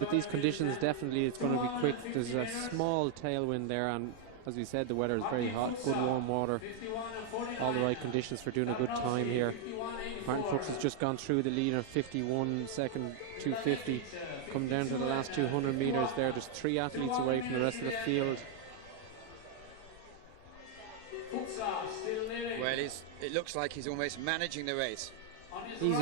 with these conditions, definitely it's going to be quick. There's a small tailwind there, and as we said, the weather is very hot, good warm water, all the right conditions for doing a good time here. Martin Fuchs has just gone through the leader, 51 second 250. Come down to the last 200 meters there. There's 3 athletes away from the rest of the field. Well, it looks like he's almost managing the race. He's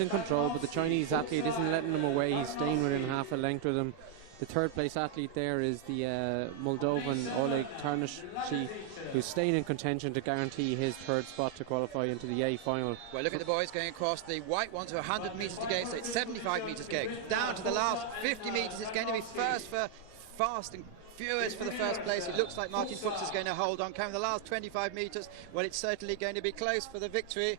in control, but the Chinese athlete isn't letting him away. He's staying within half a length with him. The third place athlete there is the Moldovan Oleg Tarnashi, who's staying in contention to guarantee his third spot to qualify into the A final. Well, look at the boys going across the white ones, 100 metres to go, so it's 75 metres to go. Down to the last 50 metres, it's going to be first for fast and furious for the first place. It looks like Martin Fuchs is going to hold on. Coming the last 25 metres, well, it's certainly going to be close for the victory.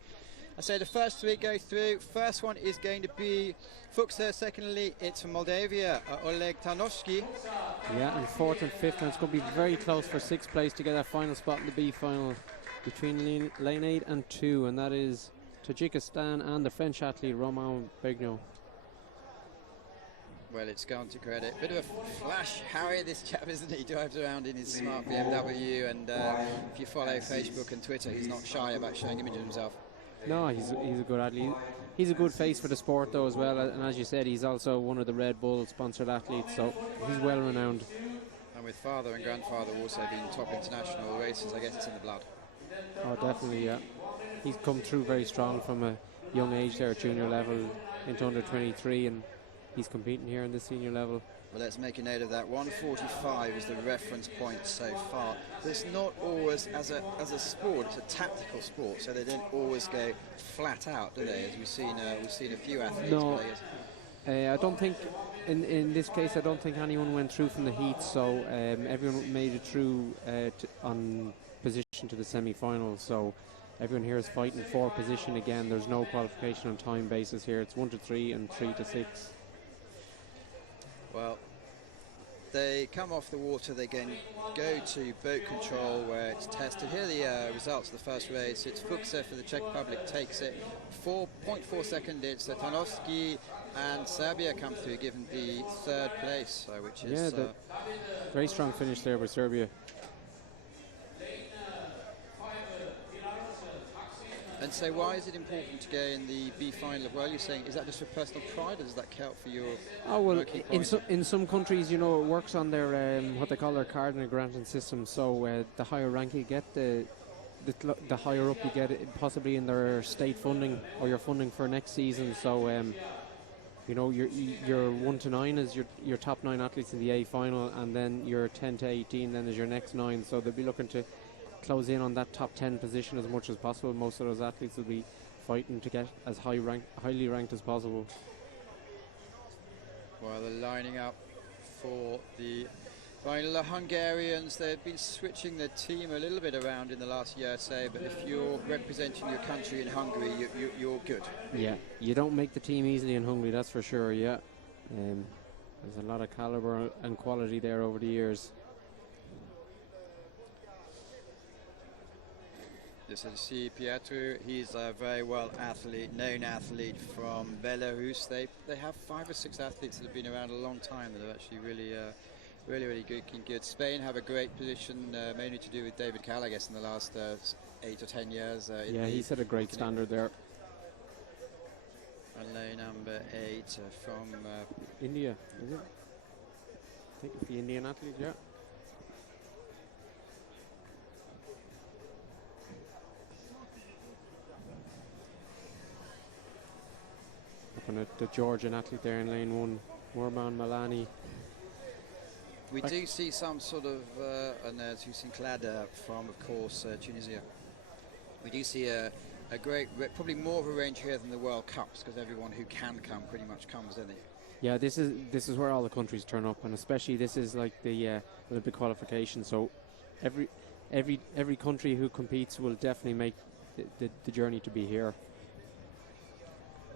I say the first 3 go through. First one is going to be Fuchs. Secondly, it's from Moldavia, Oleg Tarnowski. Yeah, and 4th and 5th, and it's going to be very close for 6th place to get that final spot in the B final between lane 8 and 2, and that is Tajikistan and the French athlete Romain Begnaud. Well, it's gone to credit. Bit of a flash Harry, this chap, isn't he? Drives around in his smart BMW, and if you follow Facebook and Twitter, he's not shy about showing images of himself. No, he's a good athlete. He's a good face for the sport, though, as well. And as you said, he's also one of the Red Bull sponsored athletes, so he's well renowned. And with father and grandfather also being top international racers, I guess it's in the blood. Oh, definitely, yeah. He's come through very strong from a young age there at junior level into under 23, and he's competing here in the senior level. Well, let's make a note of that. 145 is the reference point so far. But it's not always, as a sport, it's a tactical sport, so they don't always go flat out, do they? As we've seen a few athletes play. I don't think, in this case, I don't think anyone went through from the heat, so everyone made it through on position to the semi-finals. So everyone here is fighting for position again. There's no qualification on time basis here. It's 1 to 3 and 3 to 6. Well, they come off the water, they go to boat control where it's tested. Here are the results of the first race. It's Fuchs for the Czech Republic takes it. 4.4 second, it's Tarnowski and Serbia come through, given the 3rd place, which is... Yeah, very strong finish there by Serbia. And so why is it important to go in the B final? Well, you're saying, is that just for personal pride, or does that count for your... Oh, well, in some countries, you know, it works on their, what they call their cardinal granting system. So the higher rank you get, the higher up you get, possibly in their state funding or your funding for next season. So, you know, your 1 to 9 is your top 9 athletes in the A final, and then your 10 to 18 then is your next 9. So they'll be looking to close in on that top 10 position as much as possible. Most of those athletes will be fighting to get as highly ranked as possible. Well, they're lining up for the final. The Hungarians, they've been switching their team a little bit around in the last year or so, but if you're representing your country in Hungary, you're good. Yeah, you don't make the team easily in Hungary, that's for sure, yeah. There's a lot of caliber and quality there over the years. This is C. Pietru. He's a very known athlete from Belarus. They have 5 or 6 athletes that have been around a long time that are actually really good. Spain have a great position, mainly to do with David Cal, I guess, in the last 8 or 10 years. Yeah, he set a great standard there. And lane number 8 from India, is it? I think it's the Indian athlete, yeah. Looking at the Georgian athlete there in lane 1, Morman Malani. We do see some sort of, and there's Hussein Klada from, of course, Tunisia. We do see a great, probably more of a range here than the World Cups, because everyone who can come pretty much comes, doesn't it? Yeah, this is where all the countries turn up, and especially this is like the Olympic qualification. So every country who competes will definitely make the journey to be here.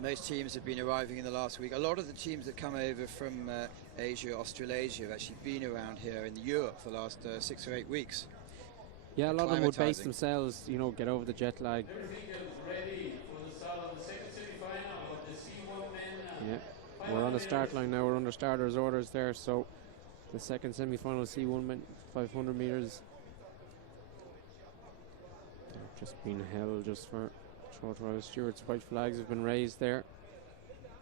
Most teams have been arriving in the last week. A lot of the teams that come over from Asia, Australasia, have actually been around here in Europe for the last 6 or 8 weeks. Yeah, a lot of them would base themselves, you know, get over the jet lag. Yeah, we're on the start line now. We're under starters orders there, so the second semi-final C1 500 metres. They're just being held just for short while. Stewart's white flags have been raised there.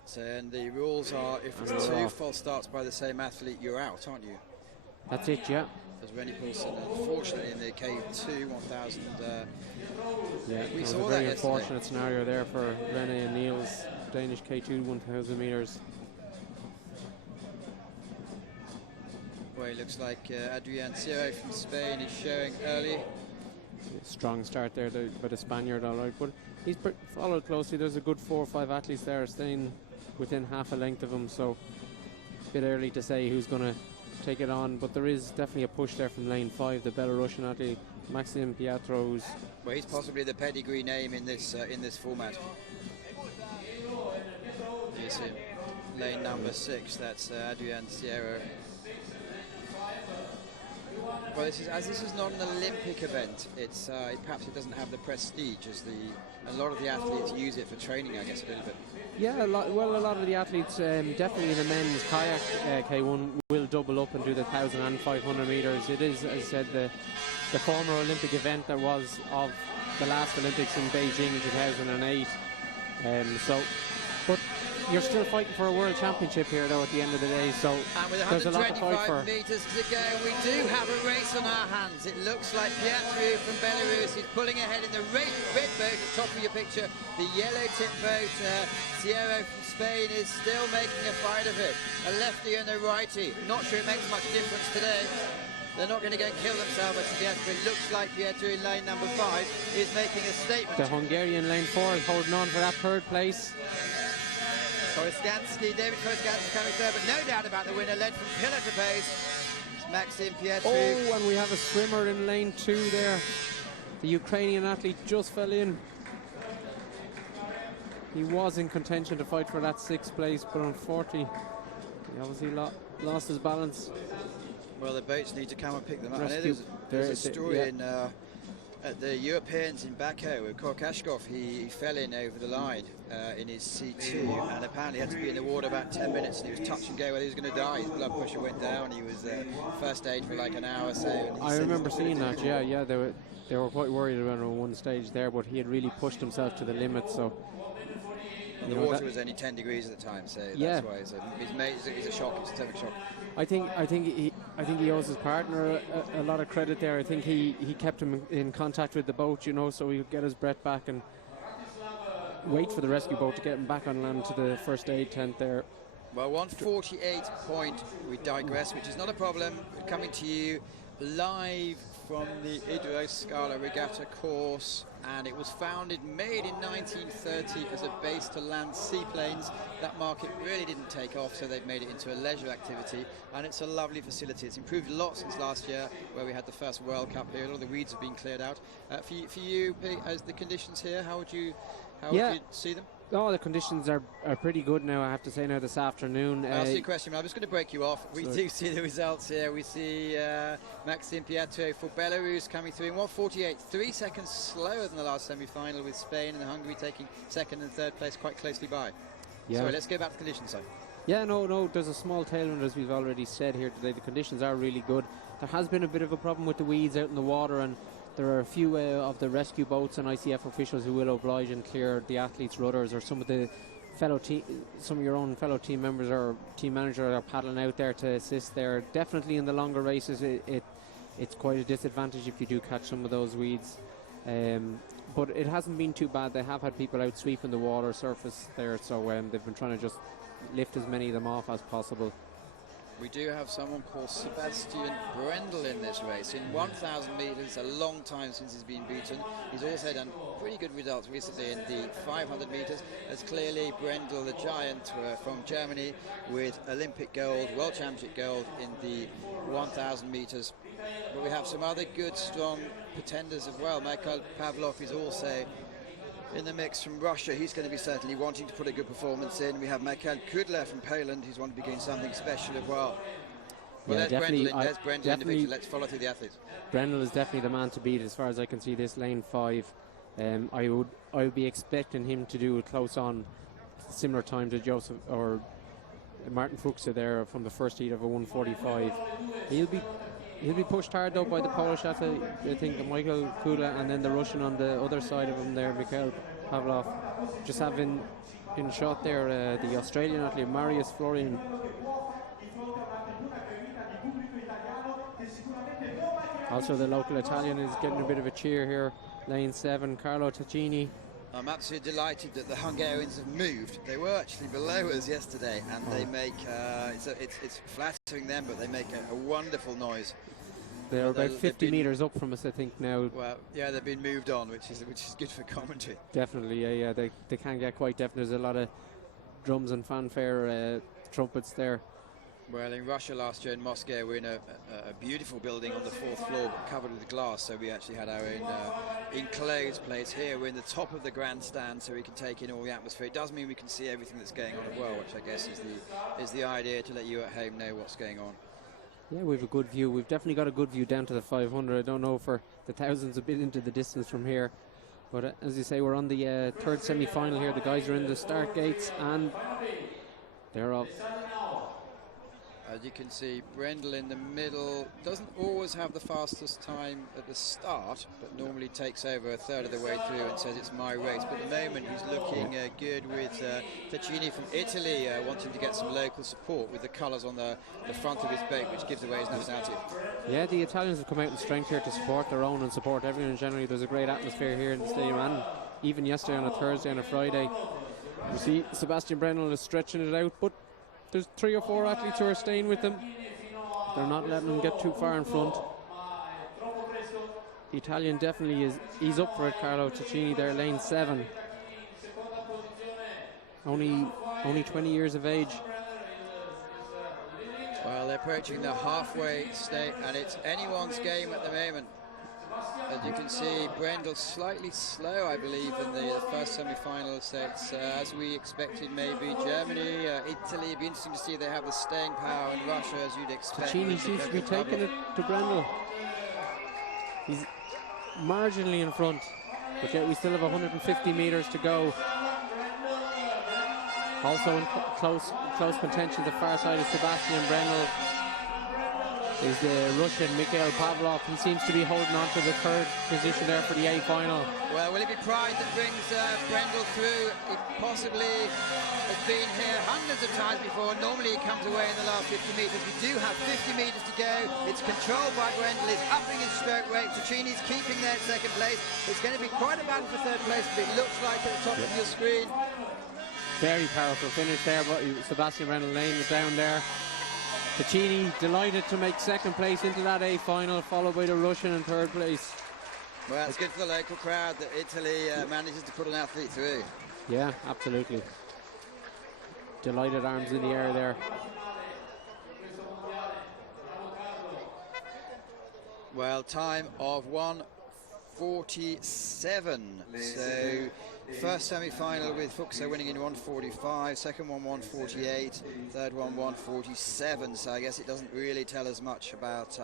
So, and the rules are if And it's they're two off. false starts by the same athlete, you're out, aren't you? That's it, yeah. Because Rennie Paulson, unfortunately, in the K2 1000, Yeah, we it was saw a that very yesterday. unfortunate scenario there for Rene and Niels, Danish K2 1000 metres. Well, it looks like Adrian Cierro from Spain is showing early. Strong start there by the Spaniard, all right, but he's followed closely. There's a good 4 or 5 athletes there staying within half a length of him, so a bit early to say who's going to take it on, but there is definitely a push there from lane 5, the Belarusian athlete Maxim Pietro, who's Well, he's possibly the pedigree name in this format. You see lane number 6, that's Adrian Cierro. Well, this is not an Olympic event. It's perhaps it doesn't have the prestige as a lot of the athletes use it for training, I guess, a little bit. yeah, a lot of the athletes, definitely the men's kayak K1 will double up and do the 1,000 and 500 metres. It is, as I said, the former Olympic event that was of the last Olympics in Beijing in 2008. But you're still fighting for a world championship here, though, at the end of the day. So And with there's a lot to fight 125 for. metres to go, we do have a race on our hands. It looks like Pietro from Belarus is pulling ahead in the red boat at the top of your picture. The yellow tip boat, Cierro from Spain, is still making a fight of it. A lefty and a righty. Not sure it makes much difference today. They're not going to go and kill themselves at Pietro. It looks like Pietro in lane number 5 is making a statement. The Hungarian lane 4 is holding on for that 3rd place. David Korosgansky coming third, but no doubt about the winner, led from pillar to post. It's Maxim Pietro. Oh, and we have a swimmer in lane 2 there. The Ukrainian athlete just fell in. He was in contention to fight for that 6th place, but unfortunately, he obviously lost his balance. Well, the boats need to come and pick them up. I know Rescue. there's a story Yeah. in at the Europeans in Baku with Korkashkov. He fell in over the line in his C2 and apparently had to be in the water about 10 minutes, and he was touch and go whether he was going to die. His blood pressure went down. He was first aid for like an hour or so. And I remember seeing that. Yeah, they were quite worried about him at one stage there, but he had really pushed himself to the limit. So the water was only 10 degrees at the time, so yeah. that's why it's a shock. It's a terrific shock. I think he owes his partner a lot of credit there. I think he kept him in contact with the boat, so he could get his breath back and wait for the rescue boat to get him back on land to the first aid tent there. Well, 148 point, we digress, which is not a problem. We're coming to you live from the Idro Scala Regatta course, and it was made in 1930 as a base to land seaplanes. That market really didn't take off, so they've made it into a leisure activity, and it's a lovely facility. It's improved a lot since last year, where we had the first World Cup here. A lot of the weeds have been cleared out. For you, Pete, as the conditions here, how would you see them? Oh, the conditions are pretty good now, I have to say, now this afternoon. I'll ask you a question. I'm just going to break you off. We do see the results here. We see Maxim Pietro for Belarus coming through in 1:48, 3 seconds slower than the last semi-final, with Spain and Hungary taking 2nd and 3rd place quite closely by. Yeah. Sorry, let's go back to conditions, sir. Yeah, no, there's a small tailwind, as we've already said here today. The conditions are really good. There has been a bit of a problem with the weeds out in the water, and there are a few of the rescue boats and ICF officials who will oblige and clear the athletes' rudders, or some of your own fellow team members or team manager are paddling out there to assist there. Definitely in the longer races, it's quite a disadvantage if you do catch some of those weeds. But it hasn't been too bad. They have had people out sweeping the water surface there, so they've been trying to just lift as many of them off as possible. We do have someone called Sebastian Brendel in this race. In 1,000 metres, a long time since he's been beaten. He's also done pretty good results recently in the 500 metres, as clearly Brendel, the giant from Germany, with Olympic gold, World Championship gold in the 1,000 metres. But we have some other good, strong pretenders as well. Mikhail Pavlov is also in the mix from Russia. He's going to be certainly wanting to put a good performance in. We have Mikhail Kudler from Poland, who's wanting to be doing something special as well. Well, Yeah, there's Brendel in the picture. Let's follow through the athletes. Brendel is definitely the man to beat as far as I can see this lane 5. I would be expecting him to do a close on similar time to Joseph or Martin Fuchs there from the first heat of a 1:45. He'll be pushed hard though by the Polish athlete, I think, Michael Kula, and then the Russian on the other side of him there, Mikhail Pavlov. Just having in shot there the Australian athlete Marius Florian. Also the local Italian is getting a bit of a cheer here. Lane 7, Carlo Taccini. I'm absolutely delighted that the Hungarians have moved. They were actually below us yesterday, and they make it's flattering them, but they make a wonderful noise. They're about 50 metres up from us, I think, now. Well, yeah, they've been moved on, which is good for commentary. Definitely, yeah. They can get quite deaf. There's a lot of drums and fanfare, trumpets there. Well, in Russia last year in Moscow, we're in a beautiful building on the 4th floor, but covered with glass, so we actually had our own enclosed place. Here we're in the top of the grandstand, so we can take in all the atmosphere. It does mean we can see everything that's going on as well, which I guess is the idea, to let you at home know what's going on. Yeah, we have a good view. We've definitely got a good view down to the 500. I don't know for the thousands a bit into the distance from here. But as you say, we're on the third semi-final here. The guys are in the start gates and they're off. As you can see, Brendel in the middle doesn't always have the fastest time at the start, but normally takes over a third of the way through and says it's my race. But at the moment he's looking good with Taccini from Italy wanting to get some local support with the colours on the front of his boat, which gives away his nationality. Yeah, the Italians have come out in strength here to support their own and support everyone in general. There's a great atmosphere here in the stadium, and even yesterday on a Thursday and a Friday. You see Sebastian Brendel is stretching it out, but there's 3 or 4 athletes who are staying with them. They're not letting them get too far in front. The Italian definitely he's up for it, Carlo Taccini there, lane 7. Only 20 years of age. Well, they're approaching the halfway state, and it's anyone's game at the moment. As you can see, Brendel slightly slow, I believe, in the first semi-final. So it's as we expected, maybe Germany, Italy. It'd be interesting to see if they have the staying power, and Russia, as you'd expect. Taccini seems to be taking it to Brendel. He's marginally in front, but yet we still have 150 metres to go. Also in close contention, the far side is Sebastian Brendel. Is the Russian Mikhail Pavlov. He seems to be holding on to the third position there for the A final. Well, will it be pride that brings Brendel through? He possibly has been here hundreds of times before. Normally he comes away in the last 50 metres. We do have 50 metres to go. It's controlled by Brendel. He's upping his stroke rate. Taccini's keeping there at second place. It's going to be quite a battle for third place, but it looks like at the top of your screen. Very powerful finish there, but Sebastian Brendel laying it down there. Taccini delighted to make second place into that A final, followed by the Russian in third place. Well, it's good for the local crowd that Italy manages to put an athlete through. Yeah, absolutely. Delighted arms in the air there. Well, time of 1:47. So first semi-final with Fuchs winning in 1:45, second one 1:48, third one 1:47. So I guess it doesn't really tell us much about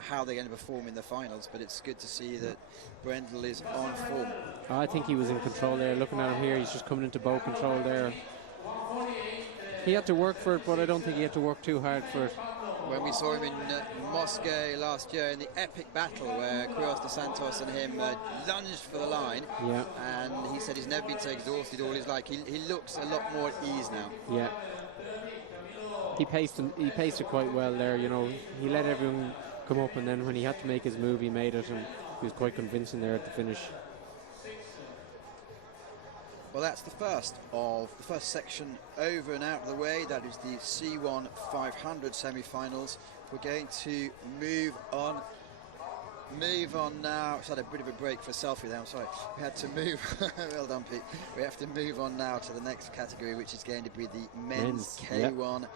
how they're going to perform in the finals, but it's good to see that Brendel is on form. I think he was in control there. Looking at him here, he's just coming into bow control there. He had to work for it, but I don't think he had to work too hard for it. When we saw him in Moscow last year in the epic battle where Quiros de Santos and him lunged for the line, and he said he's never been so exhausted all his life. He looks a lot more at ease now. Yeah, he paced it quite well there. You know, he let everyone come up, and then when he had to make his move, he made it, and he was quite convincing there at the finish. Well, that's the first section over and out of the way. That is the C1 500 semi-finals. We're going to move on now. It's had a bit of a break for a selfie there, I'm sorry. We had to move, well done Pete. We have to move on now to the next category, which is going to be the men's K1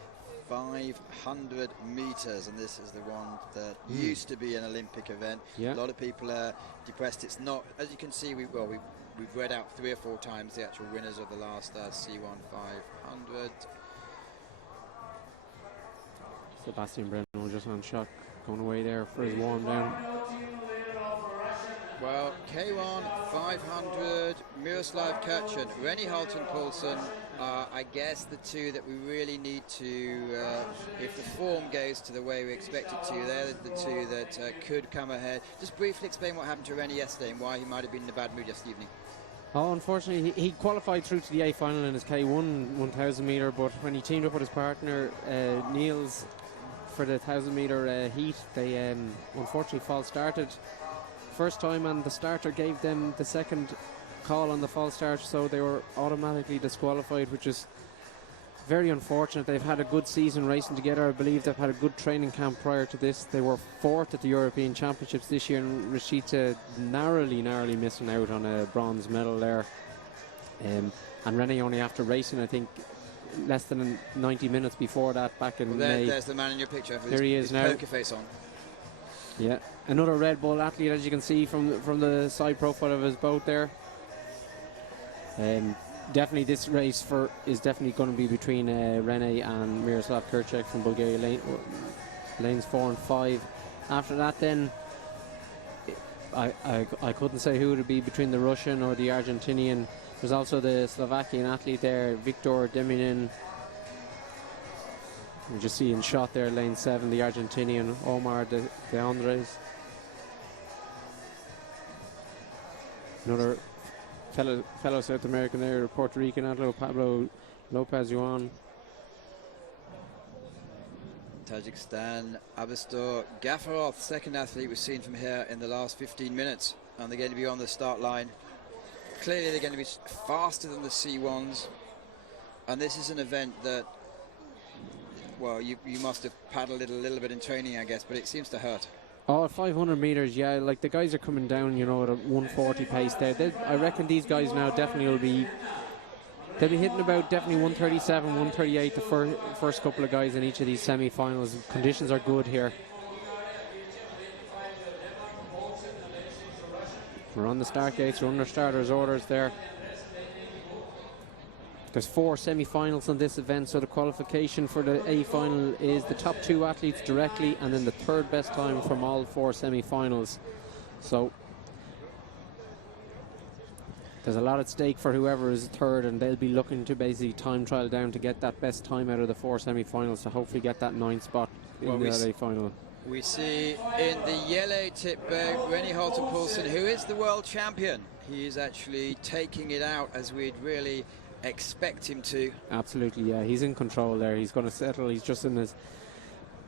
500 meters, and this is the one that used to be an Olympic event. A lot of people are depressed it's not. As you can see, we've read out 3 or 4 times the actual winners of the last C1 500. Sebastian Brendel just on shot, going away there for his warm down. Well, K1, 500, Miroslav Kirchen, Rennie Holton-Poulsen are, I guess, the two that we really need to, if the form goes to the way we expect it to, they're the two that could come ahead. Just briefly explain what happened to Rennie yesterday and why he might have been in a bad mood yesterday evening. Oh, unfortunately, he qualified through to the A final in his K1 1,000 metre, but when he teamed up with his partner, Niels, for the 1,000 metre heat, they unfortunately false started first time, and the starter gave them the second call on the false start, so they were automatically disqualified, which is very unfortunate. They've had a good season racing together. I believe they've had a good training camp prior to this. They were fourth at the European Championships this year, and Rashita narrowly missing out on a bronze medal there. And Rennie only after racing, I think, less than 90 minutes before that back in May. There's the man in your picture. There he is now. Poker face on. Yeah, another Red Bull athlete, as you can see from the side profile of his boat there. Definitely this race is definitely going to be between Rene and Miroslav Kirchek from Bulgaria, lanes 4 and 5. After that then, I couldn't say who it would be between the Russian or the Argentinian. There's also the Slovakian athlete there, Viktor Deminin. You just see in shot there, lane 7, the Argentinian Omar de Andres. Another fellow South American there, Puerto Rican athlete Pablo Lopez Juan. Tajikistan, Abastor Gafarov, second athlete we've seen from here in the last 15 minutes, and they're going to be on the start line. Clearly they're going to be faster than the C1s, and this is an event that, well, you must have paddled it a little bit in training, I guess, but it seems to hurt. Oh, 500 metres, yeah, like the guys are coming down, you know, at a 140 pace there. I reckon these guys now definitely they'll be hitting about definitely 137, 138, the first couple of guys in each of these semi-finals. Conditions are good here. We're on the start gates, we're under starters' orders there. There's 4 semi-finals on this event, so the qualification for the A final is the top 2 athletes directly, and then the third best time from all 4 semi-finals. So there's a lot at stake for whoever is third, and they'll be looking to basically time trial down to get that best time out of the 4 semi-finals to hopefully get that 9th spot in the A final. We see in the yellow tip boat Rennie Holton-Poulsen, who is the world champion. He is actually taking it out as we'd really expect him to. Absolutely, yeah, he's in control there. He's going to settle. He's just in his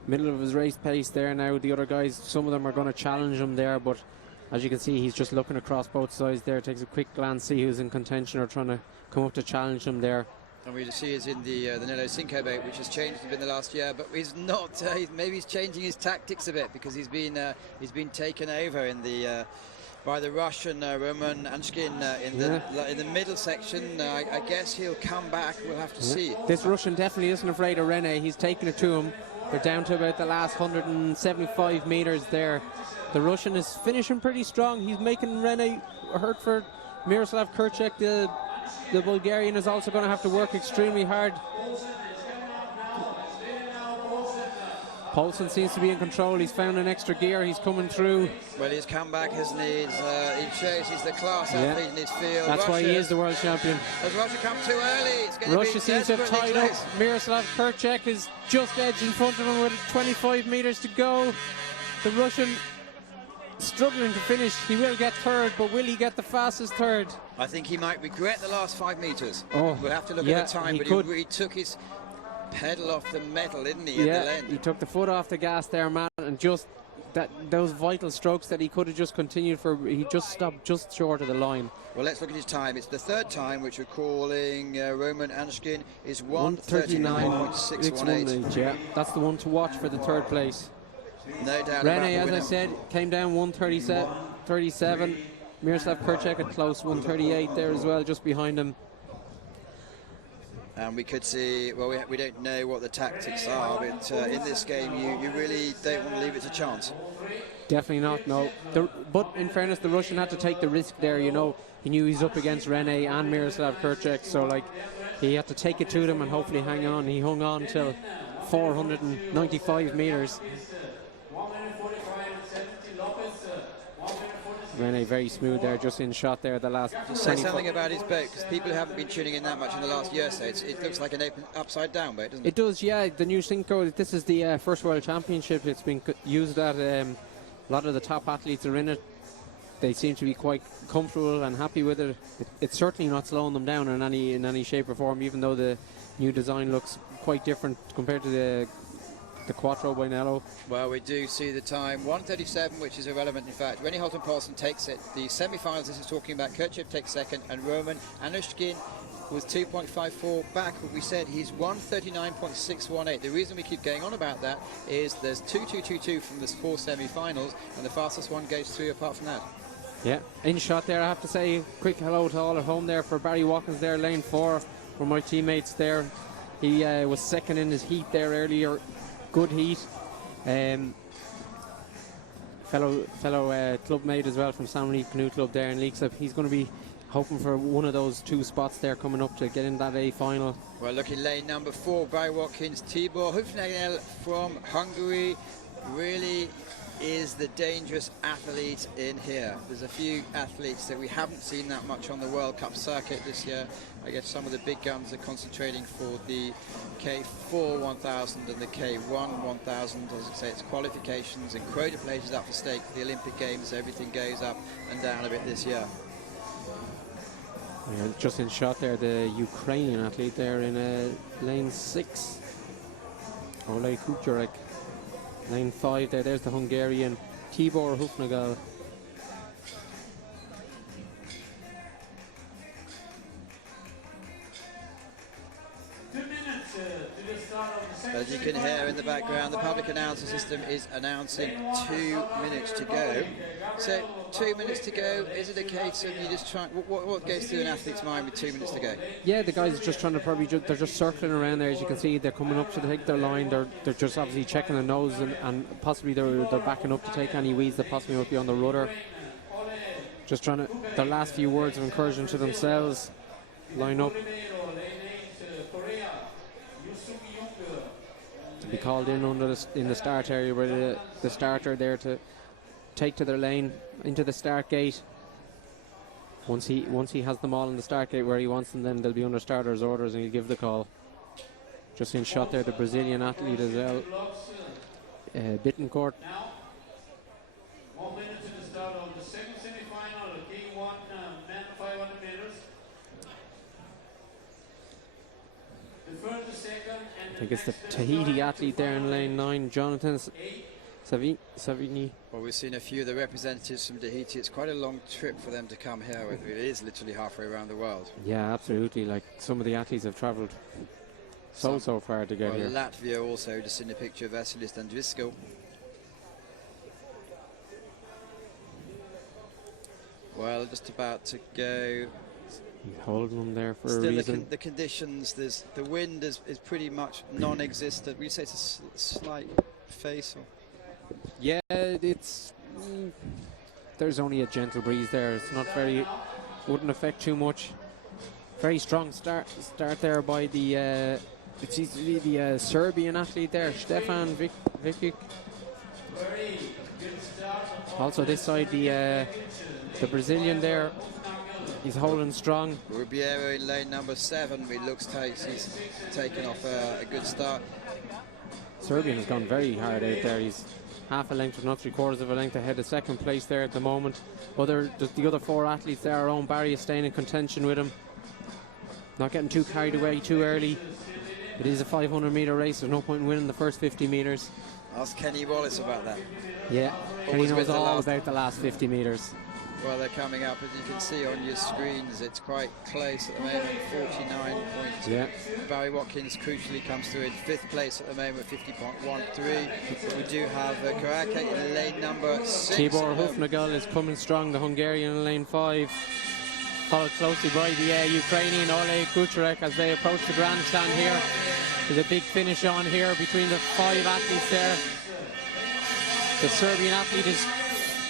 middle of his race pace there now. The other guys, some of them are going to challenge him there, but as you can see, he's just looking across both sides there, takes a quick glance, see who's in contention or trying to come up to challenge him there. And we just see is in the Nello Cinco boat, which has changed a bit in the last year, but he's not. Maybe he's changing his tactics a bit, because he's been taken over in the by the Russian Roman Anshkin in the middle section. I guess he'll come back. We'll have to see. This Russian definitely isn't afraid of Rene. He's taking it to him. They're down to about the last 175 meters there. The Russian is finishing pretty strong. He's making Rene hurt for Miroslav Kirchek. The Bulgarian is also going to have to work extremely hard. Poulsen seems to be in control. He's found an extra gear. He's coming through. Well, he's come back, hasn't he? He shows he's the class athlete in his field. That's Russia, why he is the world champion. Has Russia come too early? It's going Russia seems to have tied up. Miroslav Kirchek is just edged in front of him with 25 meters to go. The Russian struggling to finish. He will get third, but will he get the fastest third? I think he might regret the last 5 meters. Oh, we'll have to look at the time, but he took his pedal off the metal, didn't he, at the end? He took the foot off the gas there, man, and just those vital strokes that he could have just continued for, he just stopped just short of the line. Well, let's look at his time. It's the third time, which we're calling Roman Anshkin, is 1:39.618. Yeah, that's the one to watch for the third place. No doubt. Rene, as I said, came down 1:37. Miroslav Kirchek at close 1:38 there as well, just behind him. And we could see, well, we don't know what the tactics are, but in this game, you really don't want to leave it to chance. Definitely not, no. But in fairness, the Russian had to take the risk there, you know. He knew he's up against Rene and Miroslav Kirchek, so like he had to take it to them and hopefully hang on. He hung on till 495 meters. Rene very smooth there, just in shot there the last. Just say something about his boat, because people who haven't been tuning in that much in the last year or so, it looks like an open upside down boat, doesn't it? It does, yeah. The new Cinco, this is the first World Championship. It's been used at a lot of the top athletes are in it. They seem to be quite comfortable and happy with it. It's certainly not slowing them down in any shape or form, even though the new design looks quite different compared to the Quattro by Nello. Well, we do see the time, 1:37, which is irrelevant in fact. Rennie Holton-Paulson takes it. The semi-finals this is talking about, Kirchev takes second, and Roman Anushkin was 2.54 back, but we said he's 1:39.618. The reason we keep going on about that is there's 2:22.22 from the 4 semi-finals, and the fastest one goes through apart from that. Yeah, in shot there, I have to say, quick hello to all at home there for Barry Watkins there, lane 4, for my teammates there. He was second in his heat there earlier. Good heat. Fellow club mate as well from ICF Canoe Club there in Leaksop. He's going to be hoping for one of those 2 spots there coming up to get in that A final. Well, looking lane number 4, Barry Watkins, Tibor Hufnagel from Hungary. Really is the dangerous athlete in here. There's a few athletes that we haven't seen that much on the World Cup circuit this year. I guess some of the big guns are concentrating for the K4 1000 and the K1 1000. As I say, it's qualifications and quota places up for stake for the Olympic Games. Everything goes up and down a bit this year. Yeah, just in shot there, the Ukrainian athlete there in lane 6, Ole Kucherek. Lane 5 there, there's the Hungarian Tibor Hufnagel. As you can hear in the background, the public announcer system is announcing 2 minutes to go. So 2 minutes to go, is it a case of you just trying, what goes through an athlete's mind with 2 minutes to go? Yeah, the guys are just trying to they're just circling around there. As you can see, they're coming up to take their line. They're just obviously checking the nose and possibly they're backing up to take any weeds that possibly might be on the rudder. Just trying to, their last few words of encouragement to themselves. Line up. To be called in in the start area where the starter there to take to their lane into the start gate. Once he has them all in the start gate where he wants them, then they'll be under starter's orders and he'll give the call. Just in shot there, the Brazilian athlete as well, Bittencourt. 1 minute to the start of the second semi-final, the K1 men 500 meters. The first, the second, and I think it's the Tahiti athlete there in lane 9, Jonathan Savigny. Well, we've seen a few of the representatives from Tahiti. It's quite a long trip for them to come here. It is literally halfway around the world. Yeah, absolutely. Like some of the athletes have travelled so far to get here. Latvia also, just in the picture, Vasilis Andrisko. Well, just about to go. He's holding them there for Still a reason. the conditions, the wind is pretty much non-existent. We say it's a slight face. Or Yeah, it's there's only a gentle breeze there. It's not very, wouldn't affect too much. Very strong start there by the it seems to be the Serbian athlete there, Stefan Vikic. Also this side the Brazilian there. He's holding strong. Rubiero in lane number 7. It looks like he's taken off a good start. Serbian has gone very hard out there. He's half a length, if not 3/4 of a length ahead of second place there at the moment. The other 4 athletes there, our own Barry is staying in contention with him. Not getting too carried away too early. It is a 500-metre race. There's no point in winning the first 50 metres. Ask Kenny Wallace about that. Yeah, Kenny knows all about the last 50 metres. Well, they're coming up, as you can see on your screens. It's quite close at the moment, 49 points. Yeah. Barry Watkins crucially comes through in 5th place at the moment, 50.13. But we do have Karake in lane number 6. Tibor Hufnagel is coming strong, the Hungarian in lane 5. Followed closely by the Ukrainian Ole Kucherek as they approach the grandstand here. There's a big finish on here between the 5 athletes there. The Serbian athlete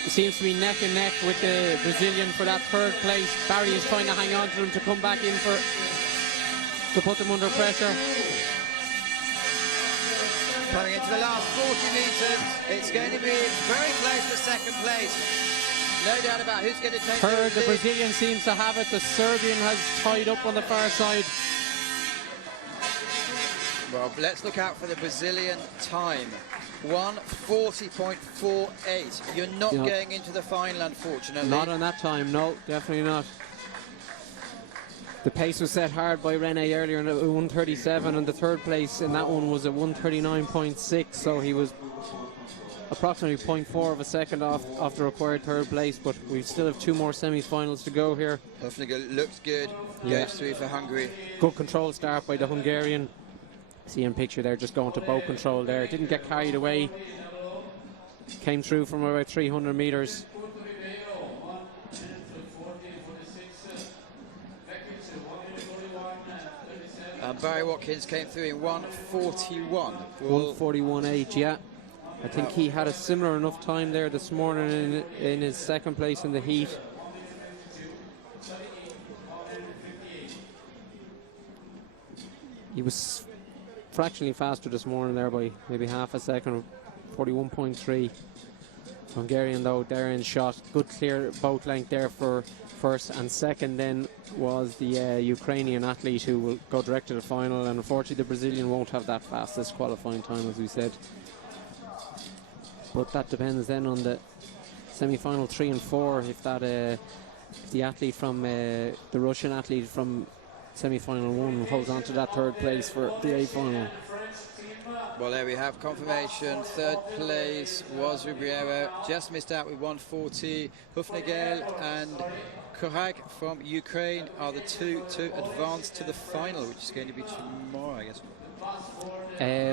seems to be neck and neck with the Brazilian for that 3rd place. Barry is trying to hang on to them to come back in to put them under pressure. Coming into the last 40 metres, it's going to be very close to 2nd place. No doubt about who's going to take Third, the lead. Brazilian seems to have it. The Serbian has tied up on the far side. Well, let's look out for the Brazilian time. 1:40.48. You're not Yeah. going into the final, unfortunately. Not on that time, no, definitely not. The pace was set hard by Rene earlier in 1:37, and the third place in that one was at 1:39.6, so he was approximately 0.4 of a second off the required third place, but we still have 2 more semi-finals to go here. Hufnagel looks good, Yeah. goes through for Hungary. Good control start by the Hungarian. See in picture there, just going to boat control there. Didn't get carried away. Came through from about 300 metres. Barry Watkins came through in 1:41. 1:41.8, yeah. I think he had a similar enough time there this morning in his second place in the heat. He was fractionally faster this morning there by maybe half a second, 41.3. Hungarian though, there in shot. Good clear boat length there for first, and second then was the Ukrainian athlete who will go direct to the final, and unfortunately the Brazilian won't have that fastest qualifying time, as we said. But that depends then on the semi-final 3 and 4, if that if the athlete from the Russian athlete from semi-final 1 holds on to that third place for the A final. Well, there we have confirmation. Third place was Rubiero. Just missed out with 1:40. Hufnagel and Korag from Ukraine are the two to advance to the final, which is going to be tomorrow, I guess.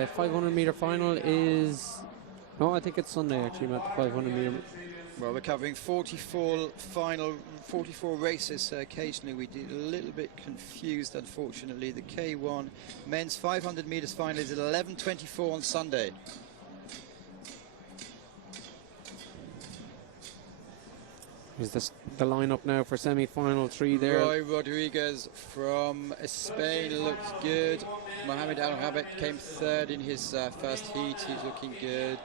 500 metre final is... No, I think it's Sunday actually, not the 500 metre. Well, we're covering 44 races, so occasionally we get a little bit confused, unfortunately. The K1 men's 500 metres final is at 11:24 on Sunday. Is this the lineup now for semi-final 3 there? Roy Rodriguez from Spain looks good. Mohamed Al-Rabet came third in his first heat. He's looking good.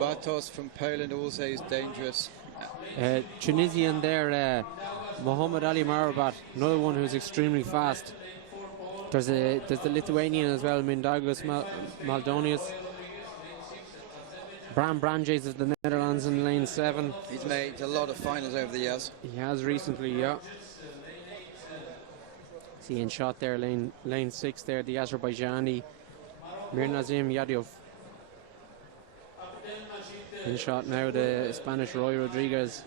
Bartos from Poland also is dangerous. Tunisian there, Mohamed Ali Marabat, another one who's extremely fast. There's the Lithuanian as well, Mindaugas Maldonius. Bram Branjes of the Netherlands in lane 7. He's made a lot of finals over the years. He has recently, yeah. See in shot there, lane 6 there, the Azerbaijani Mirnazim Yadiov. In shot now, the Spanish Roy Rodriguez.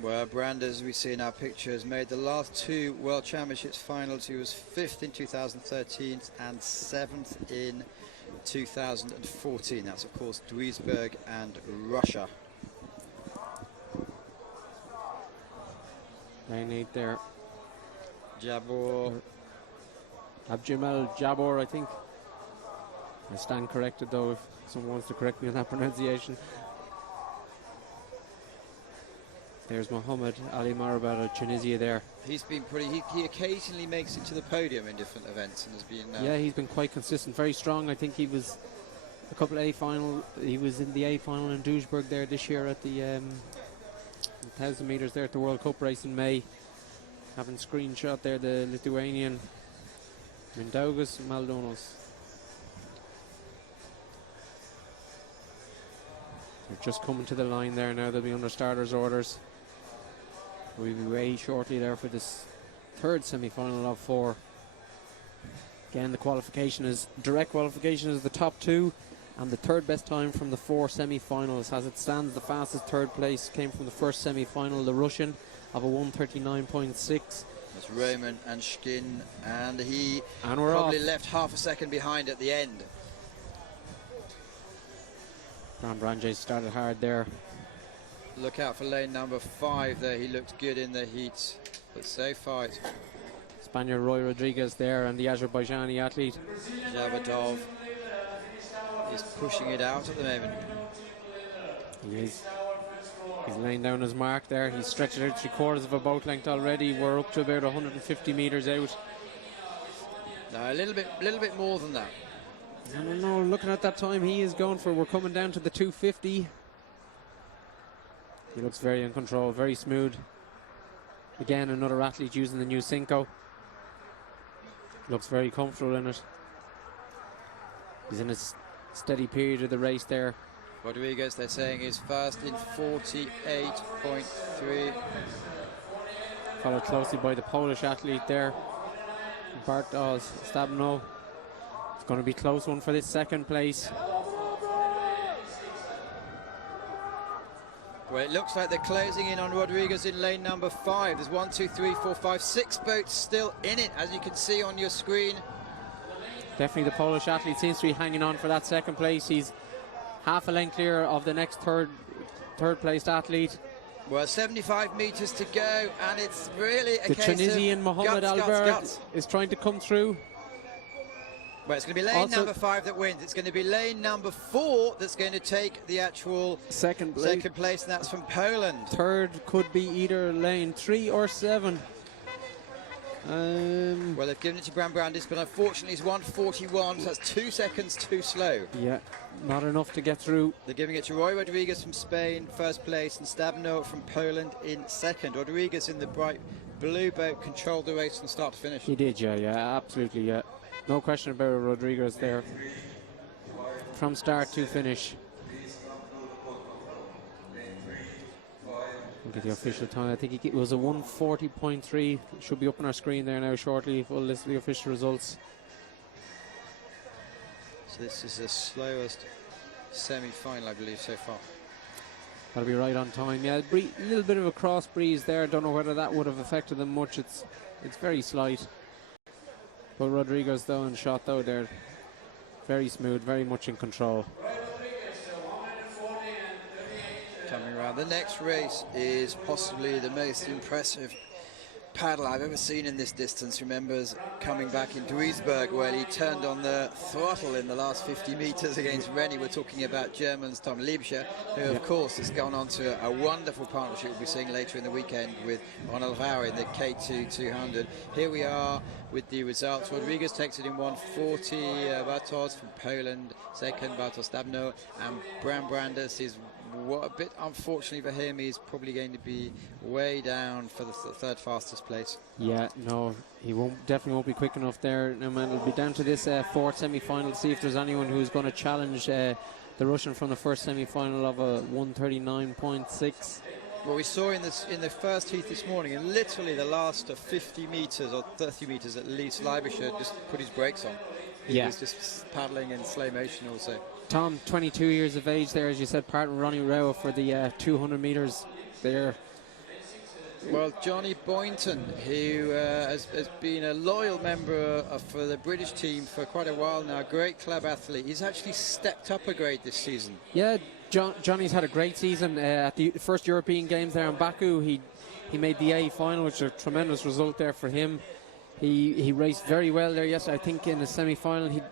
Well, Brandes, we see in our pictures, made the last 2 World Championships finals. He was 5th in 2013 and 7th in 2014. That's, of course, Duisburg and Russia. Lane 8 there. Jabor. Abjamal Jabor, I think. I stand corrected though if someone wants to correct me on that pronunciation. There's Mohamed Ali Marabat of Tunisia there. He's been pretty. He occasionally makes it to the podium in different events and has been. Yeah, he's been quite consistent, very strong. I think he was a couple of A final. He was in the A final in Duisburg there this year at the 1,000 meters there at the World Cup race in May. Having screenshot there the Lithuanian Mindaugas Maldonos. They're just coming to the line there now. They'll be under starters' orders. We'll be away shortly there for this third semi-final of 4. Again, the qualification is direct qualification is the top 2, and the third best time from the 4 semi-finals. As it stands, the fastest third place came from the first semi-final, the Russian, of a 1:39.6. That's Roman Anshkin, and he And we're probably off. left half a second behind at the end. Bram Branjes started hard there. Look out for lane number 5 there. He looked good in the heat, but so far it's Spaniard Roy Rodriguez there, and the Azerbaijani athlete. Javadov is pushing it out at the moment. He is. He's laying down his mark there. He's stretched it out 3/4 of a boat length already. We're up to about 150 metres out. No, a little bit more than that. I don't know, looking at that time he is going for, we're coming down to the 250. He looks very in control, very smooth. Again, another athlete using the new Cinco. Looks very comfortable in it. He's in a steady period of the race there. Rodriguez, they're saying, is fast in 48.3. Followed closely by the Polish athlete there, Bartosz Stabno. It's going to be a close one for this second place. Well, it looks like they're closing in on Rodriguez in lane number 5. There's 1, 2, 3, 4, 5, 6 boats still in it, as you can see on your screen. Definitely the Polish athlete seems to be hanging on for that second place. He's half a length clear of the next third placed athlete. Well, 75 meters to go, and it's really a the case Tunisian of Mohamed Albert is trying to come through. Well, it's going to be lane number 5 that wins. It's going to be lane number 4 that's going to take the actual second place, and that's from Poland. Third could be either lane 3 or 7. Well, they've given it to Brandis, but unfortunately he's 1:41, so that's 2 seconds too slow. Yeah, not enough to get through. They're giving it to Roy Rodriguez from Spain, first place, and Stabno from Poland in second. Rodriguez in the bright blue boat controlled the race from start to finish. He did, yeah, absolutely, yeah. No question about Rodriguez there. From start to finish. Look at the official time. I think it was a 1:40.3. Should be up on our screen there now shortly. We'll list the official results. So this is the slowest semi-final, I believe, so far. That'll be right on time. Yeah, a little bit of a cross breeze there. Don't know whether that would have affected them much. It's very slight. But Rodriguez though in shot though there, very smooth, very much in control. Coming around, the next race is possibly the most impressive paddle I've ever seen in this distance. Remembers coming back in Duisburg where he turned on the throttle in the last 50 meters against Rennie. We're talking about German's Tom Liebscher, who of course has gone on to a wonderful partnership we'll be seeing later in the weekend with Ronald Rauer in the K2 200. Here we are with the results. Rodriguez takes it in 1:40, Bartosz from Poland second, Bartosz Stabno, and Brandis is a bit unfortunately for him, he's probably going to be way down for the third fastest place. Yeah, no, he definitely won't be quick enough there. No, man, it'll be down to this fourth semi-final to see if there's anyone who's going to challenge the Russian from the first semi-final of a 1:39.6. Well, we saw in the first heat this morning, in literally the last 50 meters or 30 meters at least, Liebscher just put his brakes on. He was just paddling in slow motion also. Tom, 22 years of age there, as you said, partner Ronnie Rauer for the 200 meters there. Well, Johnny Boynton, who has been a loyal member for the British team for quite a while now, great club athlete. He's actually stepped up a grade this season. Yeah, Johnny's had a great season. At the first European Games there in Baku, he made the A final, which is a tremendous result there for him. He raced very well there yesterday. I think in the semi-final,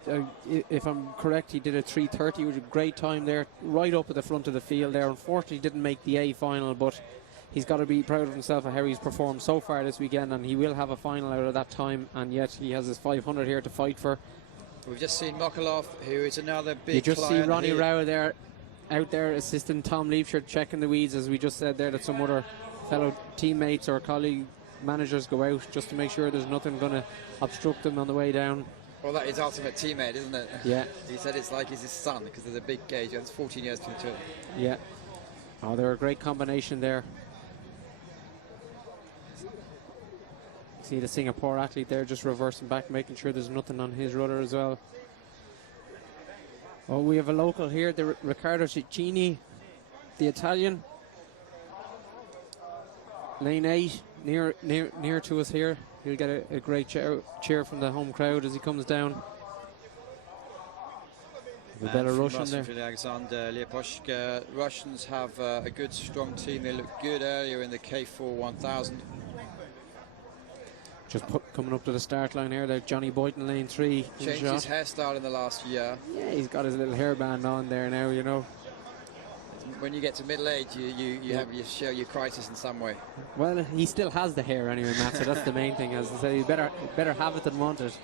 if I'm correct, he did a 3:30, which was a great time there, right up at the front of the field there. Unfortunately, didn't make the A final, but he's got to be proud of himself for how he's performed so far this weekend, and he will have a final out of that time, and yet he has his 500 here to fight for. We've just seen Mokolov, who is another big You just see client Ronnie here. Rauer there, out there assisting Tom Liebscher, checking the weeds, as we just said there, that some other fellow teammates or colleague managers go out just to make sure there's nothing going to obstruct them on the way down. Well, that is ultimate teammate, isn't it? Yeah. He said it's like he's his son because of the big gauge. It's 14 years between the two. Yeah. Oh, they're a great combination there. See the Singapore athlete there just reversing back, making sure there's nothing on his rudder as well. Oh, we have a local here, the Riccardo Cicchini, the Italian. Lane 8, near to us here. He'll get a great cheer from the home crowd as he comes down. The Belarusian there. Alexander Leoposhka. Russians have a good, strong team. They looked good earlier in the K4 1000. Just coming up to the start line here. There, Johnny Boynton, lane 3. Changed his hairstyle in the last year. Yeah, he's got his little hairband on there now, you know. When you get to middle age, you show your crisis in some way. Well, he still has the hair anyway, Matt, so that's the main thing. As I say, you better have it than want it.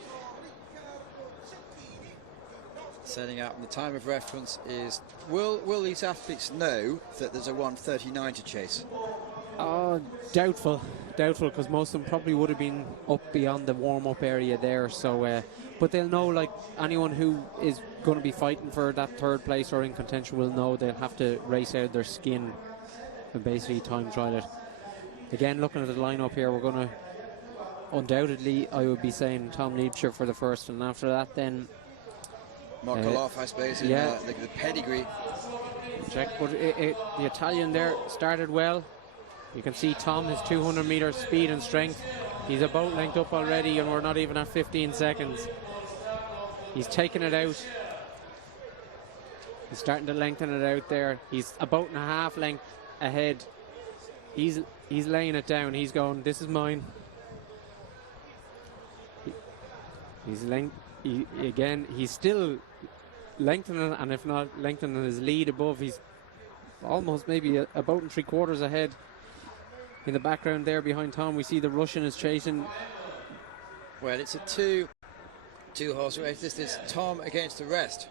setting up, and the time of reference is, will these athletes know that there's a 1:39 to chase? Doubtful, because most of them probably would have been up beyond the warm-up area there. So, but they'll know, like anyone who is going to be fighting for that third place or in contention will know they'll have to race out of their skin and basically time trial it. Again, looking at the lineup here, we're going to undoubtedly, I would be saying Tom Leibscher for the first, and after that then Mokolov, I suppose, in yeah, the pedigree. Check, but the Italian there started well. You can see Tom, his 200 meter speed and strength. He's a boat length up already, and we're not even at 15 seconds. He's taking it out. He's starting to lengthen it out there. He's a boat and a half length ahead. He's laying it down. He's going, this is mine. He's still lengthening, and if not lengthening his lead above, he's almost maybe a boat and 3/4 ahead. In the background there behind Tom, we see the Russian is chasing. Well, it's a two-horse race. This is Tom against the rest.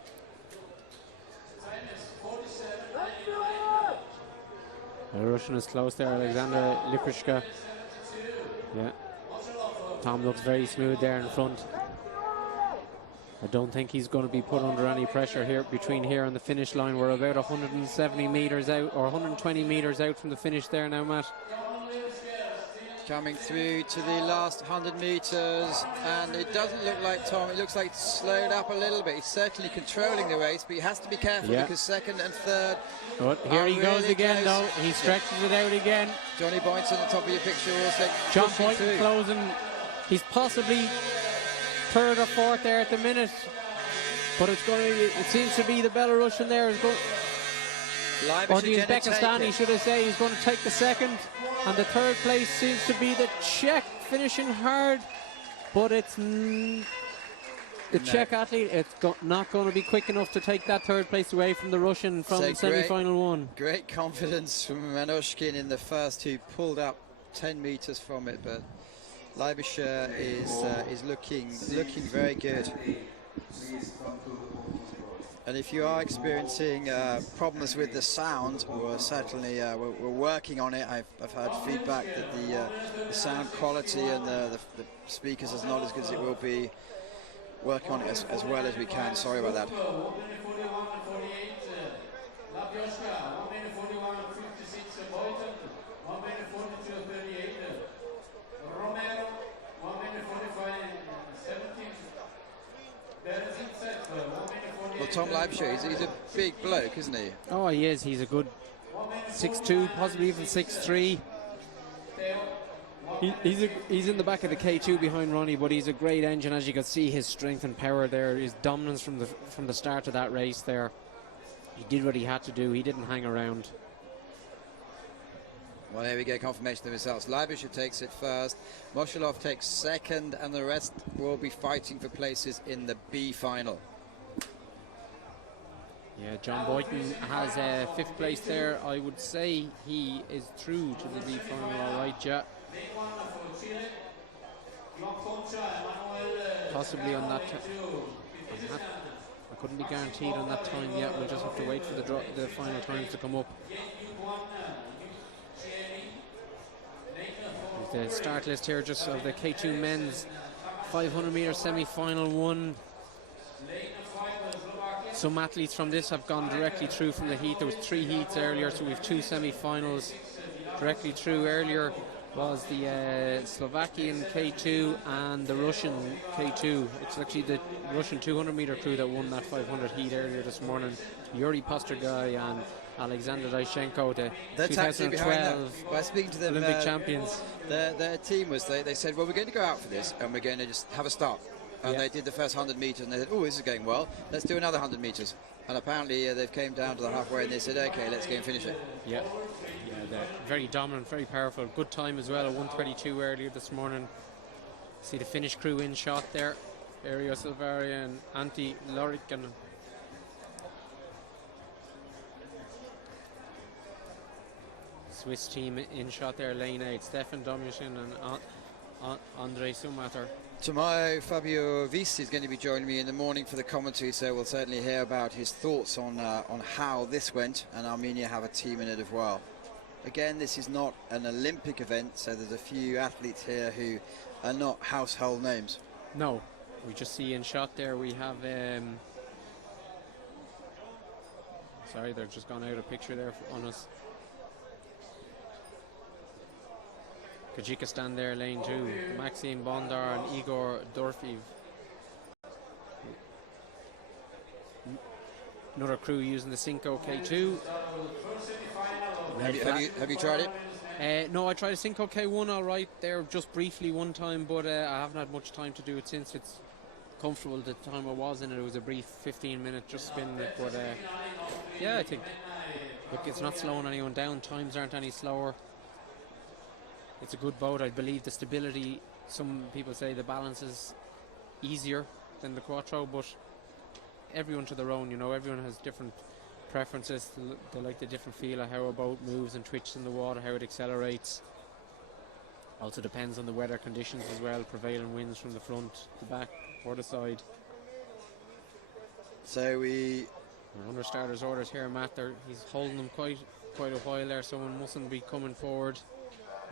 The Russian is close there, Alexander Lipushka. Yeah. Tom looks very smooth there in front. I don't think he's going to be put under any pressure here between here and the finish line. We're about 170 metres out, or 120 metres out from the finish there now, Matt. Coming through to the last 100 metres, and it doesn't look like Tom. It looks like it's slowed up a little bit. He's certainly controlling the race, but he has to be careful because second and third. But here he goes again, though. He stretches it out again. Johnny Boynton on the top of your picture also. John Boynton closing. He's possibly third or fourth there at the minute, but it seems to be the Belarusian there is going. Or the Uzbekistani, should I say, he's going to take the second, and the third place seems to be the Czech, finishing hard, but it's the Czech athlete. It's not going to be quick enough to take that third place away from the Russian from semi-final one. Great confidence from Manushkin in the first, who pulled up 10 meters from it, but Leibscher is looking very good. And if you are experiencing problems with the sound, we're certainly we're working on it. I've had feedback that the sound quality and the speakers is not as good as it will be. Working on it as well as we can. Sorry about that. Well, Tom Leibscher, he's a big bloke, isn't he? Oh, he is. He's a good 6'2", possibly even 6'3". He's in the back of the K2 behind Ronnie, but he's a great engine. As you can see, his strength and power there, his dominance from the start of that race there. He did what he had to do. He didn't hang around. Well, here we go, confirmation of the results. Leibscher takes it first, Moshilov takes second, and the rest will be fighting for places in the B final. Yeah, John Boynton has fifth place there. I would say he is through to the B final, all right, yeah. Possibly on that. I couldn't be guaranteed on that time yet. We'll just have to wait for the final times to come up. There's the start list here just of the K2 men's 500 meter semi-final one. Some athletes from this have gone directly through from the heat. There was 3 heats earlier, so we have 2 semi-finals directly through. Earlier was the Slovakian K2 and the Russian K2. It's actually the Russian 200 meter crew that won that 500 heat earlier this morning. Yuri Posterguy and Alexander Daishenko, the 2012 by speaking to them, Olympic champions. Their team was, they said, well, we're going to go out for this and we're going to just have a start. And they did the first 100 meters and they said, oh, this is going well, let's do another 100 meters. And apparently they've came down to the halfway and they said, okay, let's go and finish it. Yeah, they're very dominant, very powerful. Good time as well, at 1:22 earlier this morning. See the Finnish crew in shot there. Ario Silvari and Antti Lorikkanen. Swiss team in shot there, lane 8. Stefan Domyashin and Andrei Sumater. Tomorrow, Fabio Vis is going to be joining me in the morning for the commentary, so we'll certainly hear about his thoughts on how this went, and Armenia have a team in it as well. Again, this is not an Olympic event, so there's a few athletes here who are not household names. No, we just see in shot there we have sorry, they've just gone out of picture there on us. Tajikistan there, lane 2. Maxime Bondar and Igor Dorfiev. Another crew using the Cinco K2. Have you tried it? No, I tried a Cinco K1 all right there just briefly one time, but I haven't had much time to do it since. It's comfortable. The time I was in it, it was a brief 15-minute just spinning it, but yeah, I think, look, it's not slowing anyone down. Times aren't any slower. It's a good boat. I believe the stability, some people say the balance is easier than the Quattro, but everyone to their own, you know, everyone has different preferences. They like the different feel of how a boat moves and twitches in the water, how it accelerates. Also depends on the weather conditions as well, prevailing winds from the front, the back or the side. So we're under starter's orders here, Matt. He's holding them quite a while there. Someone mustn't be coming forward.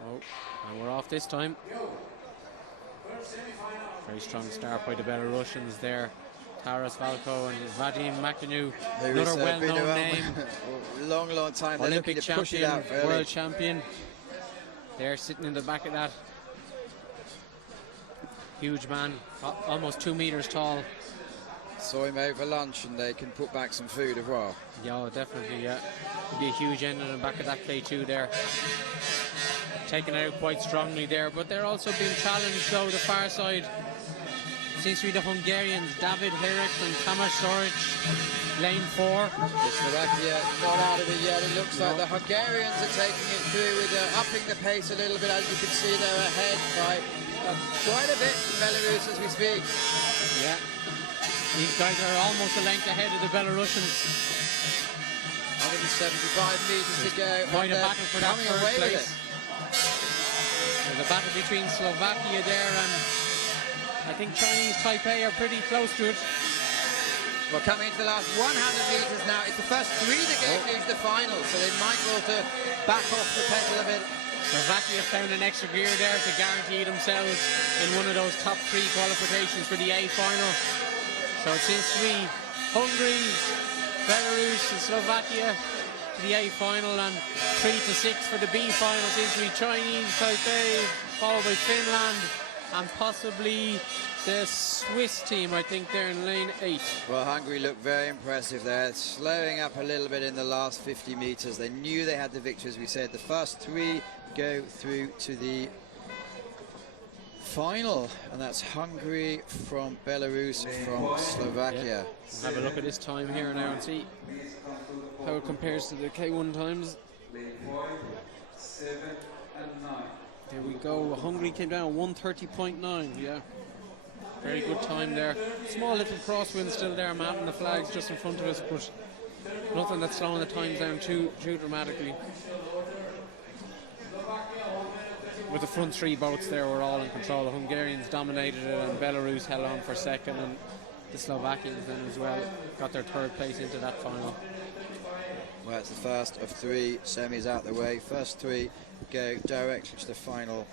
Oh, and we're off this time. Very strong start by the Belarusians there. Taras Valko and Vadim Makinu, another well-known name. long time. Olympic to push it champion, out world champion. They're sitting in the back of that. Huge man, almost 2 meters tall. Saw him over lunch, and they can put back some food as well. Yeah, definitely, yeah. Could be a huge end in the back of that K2 there. Taken out quite strongly there, but they're also being challenged though, the far side. Seems to be the Hungarians, David Herrick and Tamás Soric, lane 4. Slovakia not out of it yet. It looks like the Hungarians are taking it through with upping the pace a little bit. As you can see, they're ahead by quite a bit from Belarus as we speak. Yeah, these guys are almost a length ahead of the Belarusians. 175 meters to go. Quite a battle for that first place. There's a battle between Slovakia there and I think Chinese Taipei are pretty close to it. Well, coming into the last 100 meters now. It's the first 3 to go to the final, so they might go to back off the pedal a bit. Slovakia found an extra gear there to guarantee themselves in one of those top 3 qualifications for the A final. So it seems to be Hungary, Belarus and Slovakia to the A final, and 3 to 6 for the B final. Seems to be Chinese Taipei, followed by Finland, and possibly the Swiss team, I think they're in lane 8. Well, Hungary looked very impressive there, slowing up a little bit in the last 50 meters. They knew they had the victory, as we said. The first 3 go through to the final, and that's Hungary from Belarus from Slovakia. Yeah. Have a look at this time here now and see how it compares to the K1 times. There we go. Hungary came down 1:30.9. Yeah, very good time there. Small little crosswind still there, Matt, and the flag's just in front of us, but nothing that's slowing the times down too dramatically. With the front 3 boats there, were all in control. The Hungarians dominated it, and Belarus held on for second, and the Slovakians then as well got their 3rd place into that final. Well, it's the first of 3 semis out the way. First 3 go directly to the final.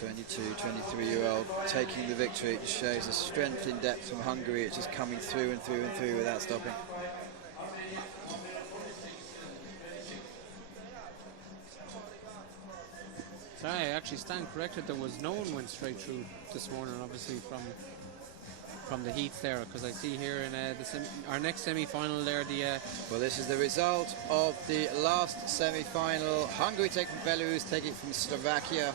22, 23-year-old taking the victory. It shows the strength in depth from Hungary. It's just coming through and through and through without stopping. Sorry, I actually stand corrected. There was no one went straight through this morning, obviously from the heats there, because I see here in our next semi-final there, well, this is the result of the last semi-final. Hungary taking Belarus, taking it from Slovakia.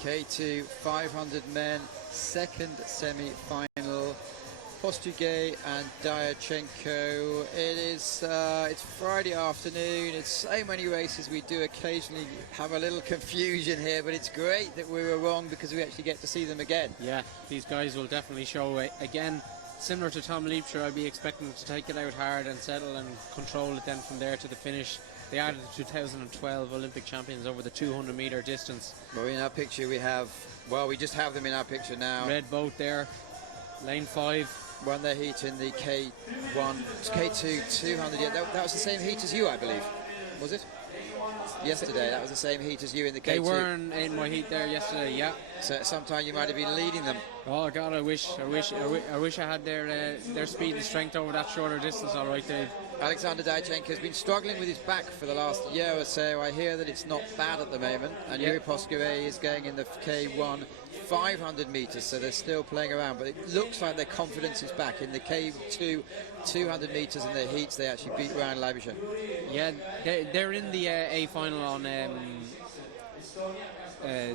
K2 500 men, second semi-final. Postugay and Diachenko. It is it's Friday afternoon. It's so many races. We do occasionally have a little confusion here, but it's great that we were wrong because we actually get to see them again. Yeah, these guys will definitely show again. Similar to Tom Leapshire, I'd be expecting them to take it out hard and settle and control it then from there to the finish. They are the 2012 Olympic champions over the 200-metre distance. Well, in our picture we have, well, we just have them in our picture now. Red boat there, lane 5. Won their heat in the K1, K2 200. Yeah, that was the same heat as you, I believe. Was it? Yesterday, that was the same heat as you in the K2. They were in my heat there yesterday, yeah. So sometime you might have been leading them. Oh God, I wish I had their speed and strength over that shorter distance. All right, Dave. Alexander Diachenko has been struggling with his back for the last year or so. I hear that it's not bad at the moment. And Yuri Postgare is going in the K1 500 metres, so they're still playing around. But it looks like their confidence is back. In the K2 200 metres in their heats, they actually beat Ryan Leibischer. Yeah, they're in the A final on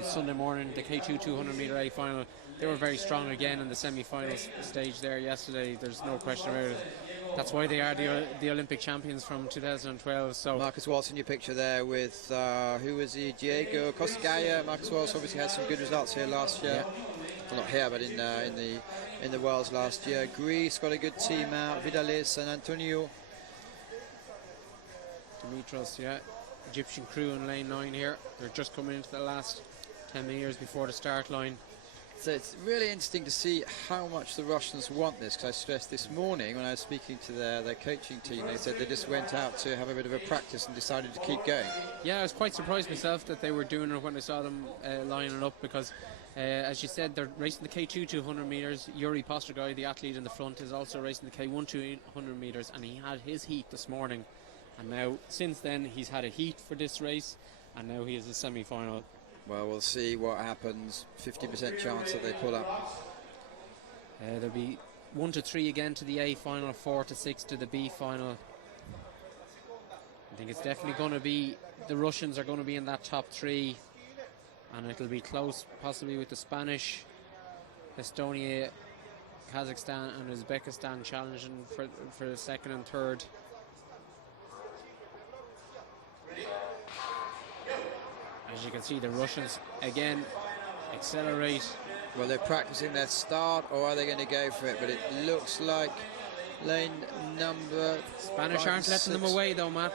Sunday morning, the K2 200-metre A final. They were very strong again in the semi-finals stage there yesterday. There's no question about it. That's why they are the Olympic champions from 2012. So Marcus Walsh in your picture there with who was he? Diego Cosgaya. Marcus Walsh obviously had some good results here last year. Well, not here, but in the Worlds last year. Greece got a good team out. Vidalis and Antonio. Dimitros, yeah. Egyptian crew in lane 9 here. They're just coming into the last 10 metres before the start line. So it's really interesting to see how much the Russians want this, because I stressed this morning when I was speaking to their coaching team, they said they just went out to have a bit of a practice and decided to keep going. Yeah, I was quite surprised myself that they were doing it when I saw them lining up, because as you said, they're racing the K2 200 metres. Yuri Postugay, the athlete in the front, is also racing the K1 200 metres, and he had his heat this morning, and now since then he's had a heat for this race, and now he is a semi-final. Well, we'll see what happens. 50% chance that they pull up. There'll be 1 to 3 again to the A final, 4 to 6 to the B final. I think it's definitely going to be, the Russians are going to be in that top 3, and it'll be close possibly with the Spanish, Estonia, Kazakhstan and Uzbekistan challenging for the 2nd and 3rd. As you can see, the Russians again accelerate. Well, they're practicing their start, or are they going to go for it? But it looks like lane number Spanish aren't letting them away though, Matt.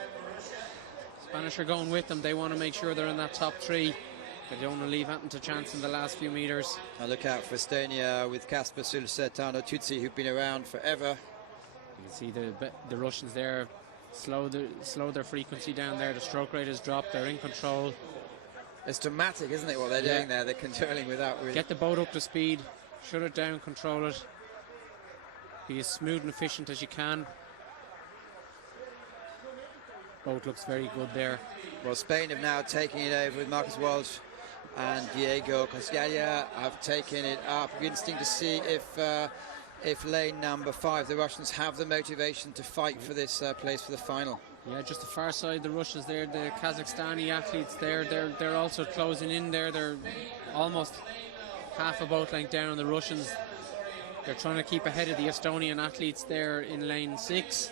Spanish are going with them. They want to make sure they're in that top 3. They don't want to leave anything to chance in the last few metres. I look out for Estonia with Kasper Sulsetano Tutsi, who've been around forever. You can see the Russians there slow their frequency down there. The stroke rate has dropped. They're in control. It's dramatic, isn't it, what they're doing there? They're controlling without really... Get the boat up to speed, shut it down, control it. Be as smooth and efficient as you can. Boat looks very good there. Well, Spain have now taken it over with Marcus Walsh and Diego Cosgaya have taken it up. It'll be interesting to see if lane number 5, the Russians, have the motivation to fight for this place for the final. Yeah, just the far side, the Russians there, the Kazakhstani athletes there, they're also closing in there. They're almost half a boat length down. The Russians, they're trying to keep ahead of the Estonian athletes there in lane 6,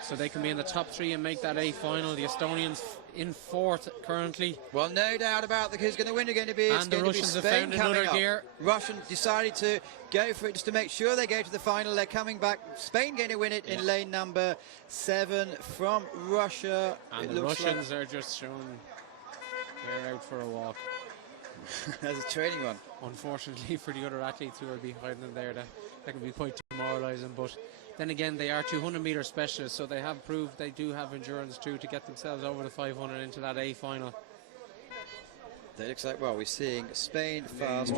so they can be in the top 3 and make that A final. The Estonians in 4th currently. Well, no doubt about who's going to win are going to be. And the Russians have found another gear. Russian decided to go for it just to make sure they go to the final. They're coming back. Spain going to win it in lane number 7 from Russia. And the Russians are just showing they're out for a walk. That's a training one. Unfortunately for the other athletes who are behind them there, that can be quite demoralising. But then again, they are 200-metre specialists, so they have proved they do have endurance too to get themselves over the 500 into that A final. It looks like, well, we're seeing Spain first,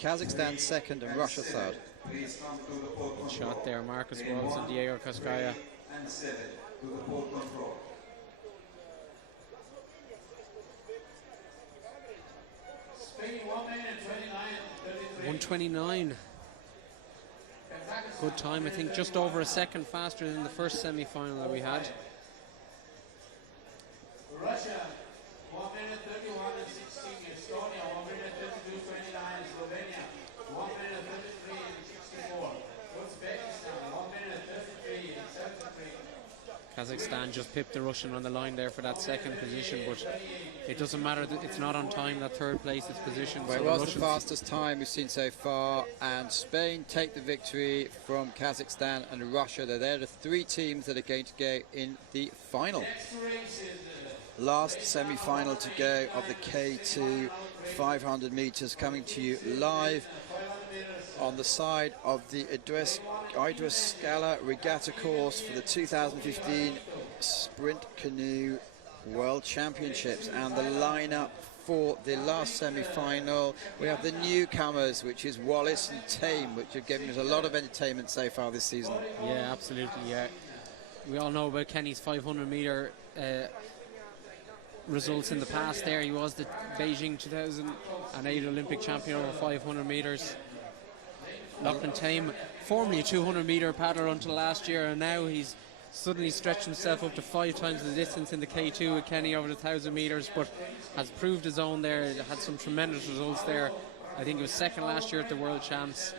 Kazakhstan 2nd and Russia 3rd. Good shot there, Marcus Walsh and Diego Cosgaya. Spain 1 minute 1:29. Good time, I think just over a second faster than the first semi-final that we had. Russia 1 minute 31 and 16. Estonia 1 minute 32 29. Slovenia 1 minute 33 and 64. Uzbekistan Kazakhstan just pipped the Russian on the line there for that second position, but it doesn't matter. It's not on time, that third place is position. Well, so it was the fastest time we've seen so far, and Spain take the victory from Kazakhstan and Russia. They're the three teams that are going to go in the final. Last semi-final to go of the K2 500 meters, coming to you live on the side of the Idris Scala Regatta course for the 2015 Sprint Canoe World Championships. And the lineup for the last semi-final, we have the newcomers, which is Wallace and Tame, which have given us a lot of entertainment so far this season. Yeah, absolutely, yeah. We all know about Kenny's 500 meter results in the past there. He was the Beijing 2008 Olympic champion over 500 meters. Lachlan Tame, formerly a 200 meter paddler until last year, and now he's suddenly stretched himself up to 5 times the distance in the K2 with Kenny over the 1,000 meters, but has proved his own there, had some tremendous results there. I think he was second last year at the World Champs.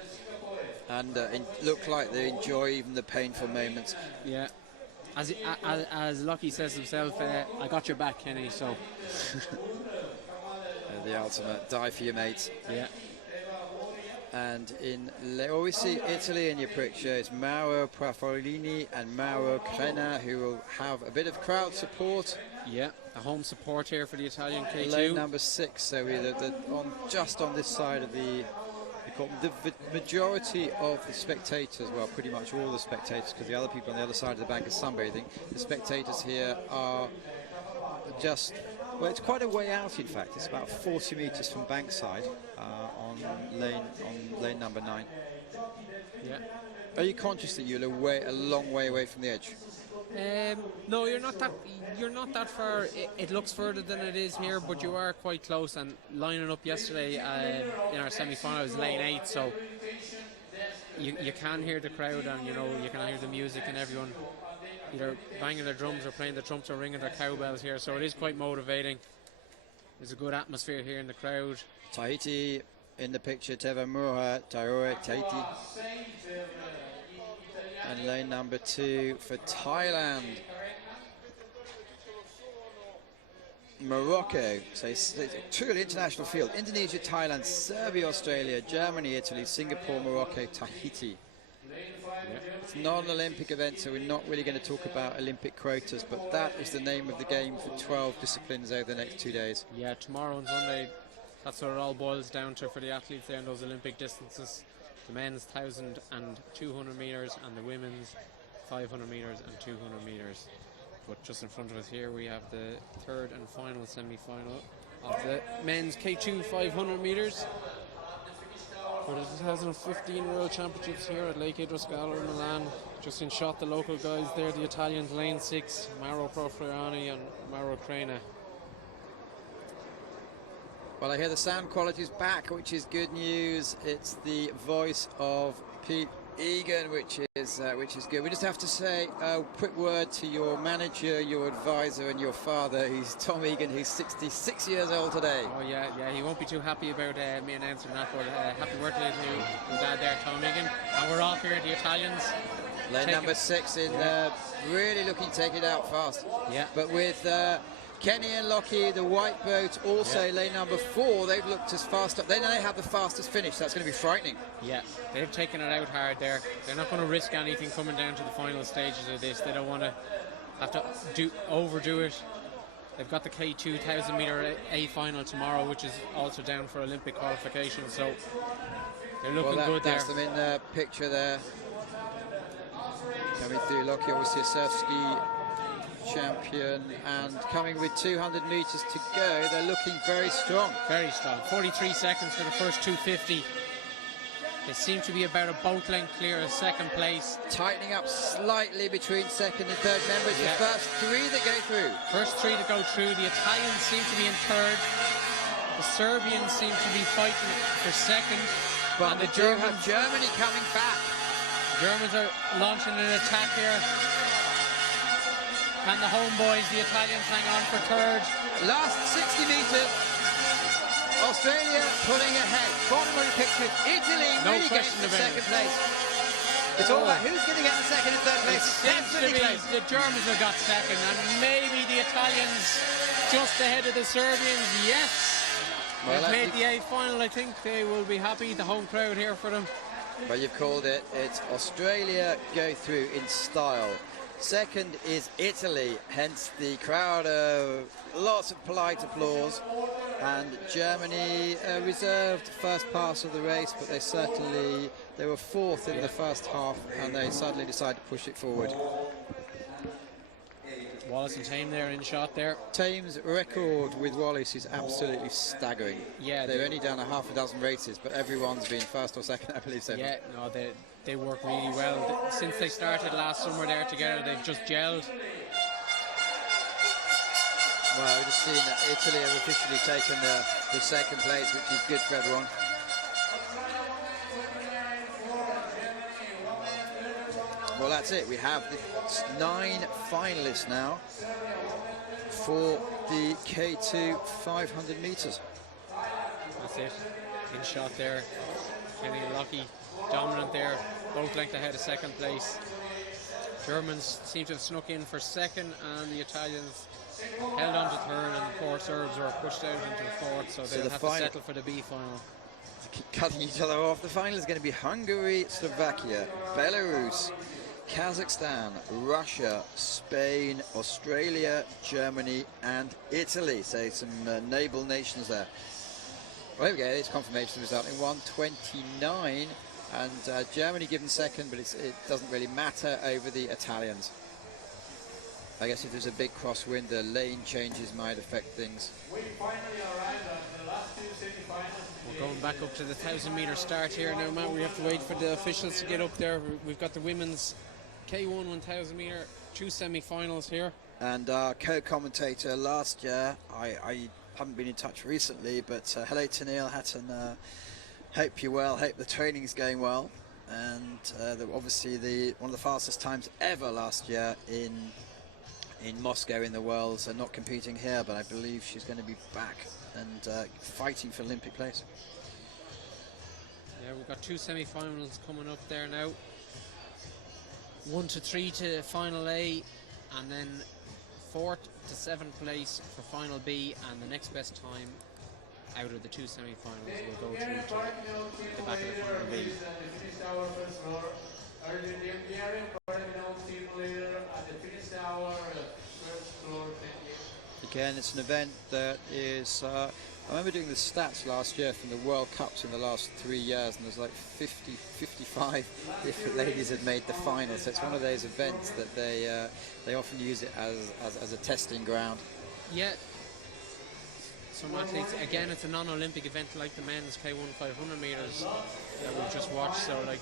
And it looked like they enjoy even the painful moments. Yeah. As Lucky says himself, I got your back, Kenny, so. The ultimate, die for your mates. Yeah. And we see Italy in your picture. It's Mauro Prafolini and Mauro Crena, who will have a bit of crowd support. Yeah, a home support here for the Italian K2. Lane number 6, so we're just on this side of the majority of the spectators, well, pretty much all the spectators, because the other people on the other side of the bank are sunbathing. The spectators here are just, well, it's quite a way out, in fact. It's about 40 meters from bankside on lane number 9. Yeah. Are you conscious that you're a long way away from the edge? No, you're not that far. It looks further than it is here, but you are quite close. And lining up yesterday in our semi-final was lane 8, so you can hear the crowd, and you can hear the music and everyone either banging their drums or playing the trumps or ringing their cowbells here. So it is quite motivating. There's a good atmosphere here in the crowd. Tahiti in the picture, Teva Mura, Taroe, Tahiti. And lane number 2 for Thailand. Morocco, so it's a truly international field. Indonesia, Thailand, Serbia, Australia, Germany, Italy, Singapore, Morocco, Tahiti. Yeah. It's not an Olympic event, so we're not really going to talk about Olympic quotas, but that is the name of the game for 12 disciplines over the next 2 days. Yeah, tomorrow and Sunday, that's what it all boils down to for the athletes there in those Olympic distances. The men's 1,000 and 200 metres and the women's 500 metres and 200 metres. But just in front of us here we have the third and final semi-final of the men's K2 500 metres for the 2015 World Championships here at Lake Idroscalo in Milan. Just in shot the local guys there, the Italians lane 6, Mauro Profriani and Mauro Crena. Well, I hear the sound quality is back, which is good news. It's the voice of Pete Egan, which is good. We just have to say a quick word to your manager, your advisor, and your father. He's Tom Egan, who's 66 years old today. Oh yeah, he won't be too happy about me announcing that. But happy birthday to Dad there, Tom Egan. And we're off here, the Italians. Lane number 6 in really looking to take it out fast. Yeah. But with Kenny and Lockie, the white boat, also lane number 4, they've looked as fast up. They have the fastest finish. That's going to be frightening. Yeah, they've taken it out hard there. They're not going to risk anything coming down to the final stages of this. They don't want to have to overdo it. They've got the K2 1,000 meter A final tomorrow, which is also down for Olympic qualification. So they're looking good there. That's them in the picture there. Coming through, Lockie, obviously a surf ski champion, and coming with 200 meters to go. They're looking very strong. Very strong. 43 seconds for the first 250. They seem to be about a boat length clear of second place. Tightening up slightly between second and third members. The first 3 that go through. First 3 to go through. The Italians seem to be in third. The Serbians seem to be fighting for second. But the Germans have Germany coming back. Germans are launching an attack here. Can the homeboys, the Italians, hang on for third? Last 60 meters. Australia pulling ahead. Bottom of the picture. Italy really getting to second place. It's all about who's going to get the second and third place. Seems to be the Germans have got second, and maybe the Italians just ahead of the Serbians. Yes, Well, they've made the A final. I think they will be happy. The home crowd here for them. Well, you've called it. It's Australia go through in style. Second is Italy, hence the crowd, lots of polite applause. And Germany reserved first pass of the race, but they were fourth in the first half, and they suddenly decided to push it forward. Wallace and Tame there in shot there. Tame's record with Wallace is absolutely staggering. Yeah, They're only down a half a dozen races, but everyone's been first or second, I believe so. Yeah, no, they work really well. Since they started last summer there together, they've just gelled. Well, we've just seen that Italy have officially taken the second place, which is good for everyone. Well, that's it. We have the 9 finalists now for the K2 500 metres. That's it. In shot there. Kenny and Lockie dominant there. Both length ahead of second place. Germans seem to have snuck in for second, and the Italians held on to third, and the 4 Serbs were pushed out into the fourth, so they'll have to settle for the B final. Keep cutting each other off. The final is going to be Hungary, Slovakia, Belarus, Kazakhstan, Russia, Spain, Australia, Germany and Italy. So some naval nations there. Well, there we go, it's confirmation result in 1:29, and Germany given second, but it doesn't really matter over the Italians. I guess if there's a big crosswind, the lane changes might affect things. We finally arrived at the last 2 semi-finals. We're going back up to the 1,000-metre start here now, Matt. We have to wait for the officials to get up there. We've got the women's K1 1,000-metre 2 semi-finals here. And our co-commentator last year, I haven't been in touch recently, but hello to Neil Hatton. Hope you're well, hope the training's going well. And obviously one of the fastest times ever last year in Moscow in the world, so not competing here, but I believe she's going to be back and fighting for Olympic place. Yeah, we've got 2 semi-finals coming up there now. 1 to 3 to final A, and then 4th to 7th place for final B, and the next best time out of the 2 semi-finals will go through to the back of the final B. Again, it's an event that is, I remember doing the stats last year from the World Cups in the last 3 years, and there's like 50, 55 different ladies had made the final. So it's one of those events that they often use it as a testing ground. Yeah. Some athletes, again, it's a non-Olympic event like the men's K1 500 metres that we've just watched. So like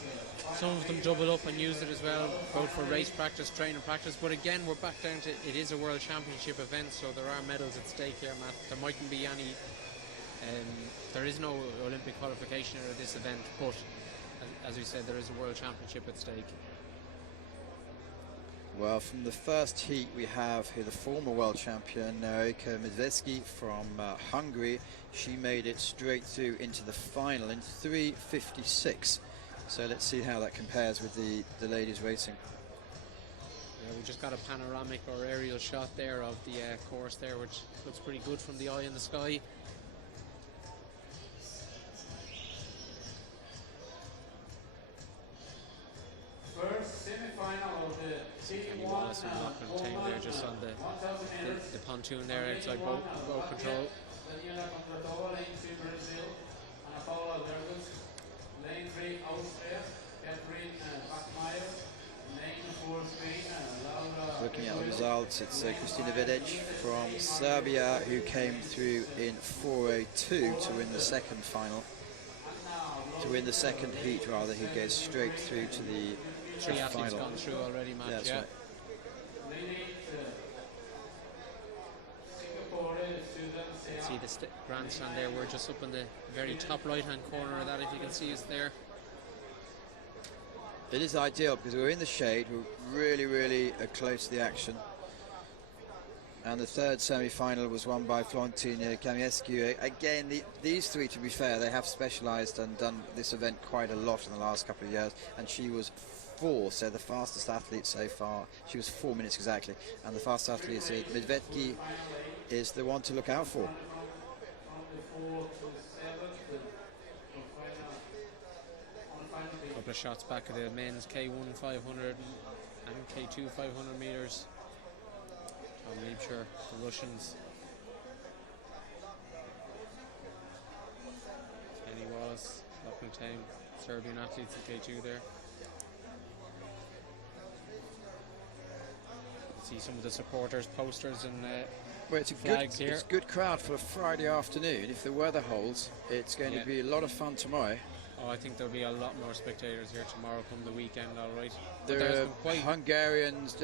some of them double up and use it as well, both for race practice, training practice. But again, we're back down to it is a world championship event, so there are medals at stake here, Matt. There mightn't be any. There is no Olympic qualification at this event, but as we said, there is a world championship at stake. Well, from the first heat we have here the former world champion Erika Medvedsky from Hungary. She made it straight through into the final in 3:56. So let's see how that compares with the ladies racing. Yeah, we just got a panoramic or aerial shot there of the course there, which looks pretty good from the eye in the sky. First semi-final of the Wallace and Lachlan Tame there just on the pontoon there outside boat control. Daniela Contratova, lane 2 Brazil, Ana Paula Vergus, lane 3 Austria, Catherine Bachmeier, lane 4 Spain, Laura. Looking at the results, it's Kristina Vedec from Serbia who came through in 4:02 to win the second final. To win the second heat, rather, he goes straight through to the 3 athletes final. gone through already, Matt. Yeah, that's yeah. right. See the grandstand there. We're just up in the very top right-hand corner of that. If you can see us there. It is ideal because we're in the shade. We're really close to the action. And the third semi-final was won by Florentina Kamiescu. Again, these three, to be fair, they have specialised and done this event quite a lot in the last couple of years. And she was 4, so the fastest athlete so far. She was 4 minutes exactly, and the fastest athlete is Medvedki is the one to look out for. Couple of shots back at the men's K1 500 and K2 500 meters. Tom Liebscher, the Russians. Kenny Wallace, Lachlan Tame, Serbian athletes in K2 there. See some of the supporters, posters and well, it's a good crowd for a Friday afternoon. If the weather holds, it's going to be a lot of fun tomorrow. Oh, I think there'll be a lot more spectators here tomorrow come the weekend, all right. There are Hungarians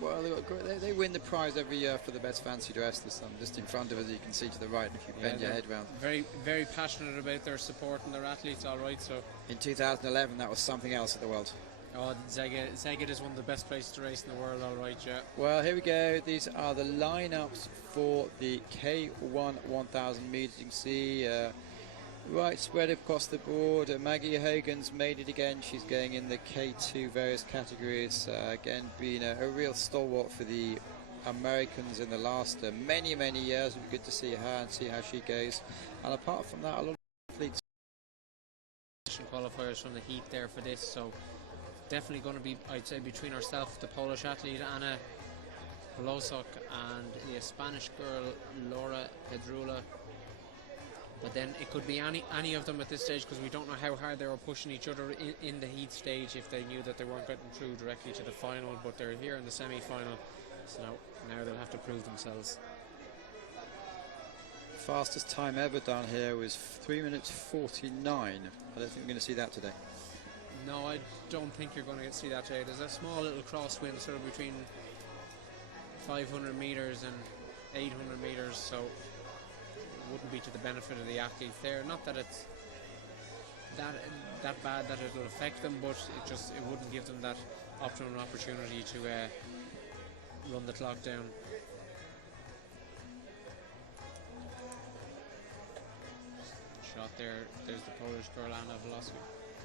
well, they win the prize every year for the best fancy dress. There's some just in front of us you can see to the right if you bend your head round. Very, very passionate about their support and their athletes, all right. So in 2011, that was something else at the World. Oh, Szeged is one of the best places to race in the world, all right, yeah. Well, here we go. These are the lineups for the K1 1000 meters. You can see right spread across the board. Maggie Hogan's made it again. She's going in the K2 various categories. Again, being a real stalwart for the Americans in the last many years. It'll be good to see her and see how she goes. And apart from that, a lot of athletes. Qualifiers from the heat there for this, so definitely going to be, I'd say, between herself, the Polish athlete Anna Polosok, and the Spanish girl Laura Pedrula. But then it could be any of them at this stage, because we don't know how hard they were pushing each other in the heat stage if they knew that they weren't getting through directly to the final. But they're here in the semi-final, so now they'll have to prove themselves. Fastest time ever done here was 3 minutes 49. I don't think we're going to see that today. No, I don't think you're going to see that today. There's a small little crosswind sort of between 500 metres and 800 metres, so it wouldn't be to the benefit of the athletes there. Not that it's that bad that it'll affect them, but it wouldn't give them that optimum opportunity to run the clock down. Shot there. There's the Polish girl Anna Voloski.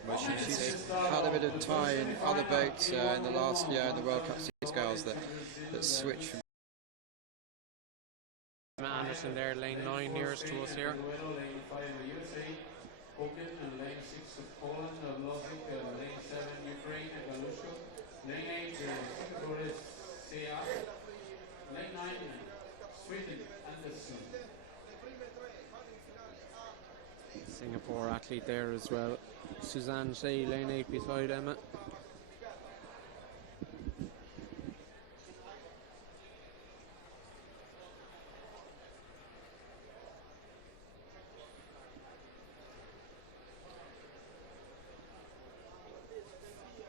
Well, she's had a bit of tie in other boats in the last year in the World Cup Series girls that switched from. Anderson there, lane 9 nearest to us here. Lane 5 USA, Pokin, and lane 6 of Poland, Losik, lane 7 Ukraine, Galushko, lane 8 Singapore is Seat, lane 9 Sweden, Anderson. Singapore athlete there as well. Suzanne Shea, lane 8 beside Emma.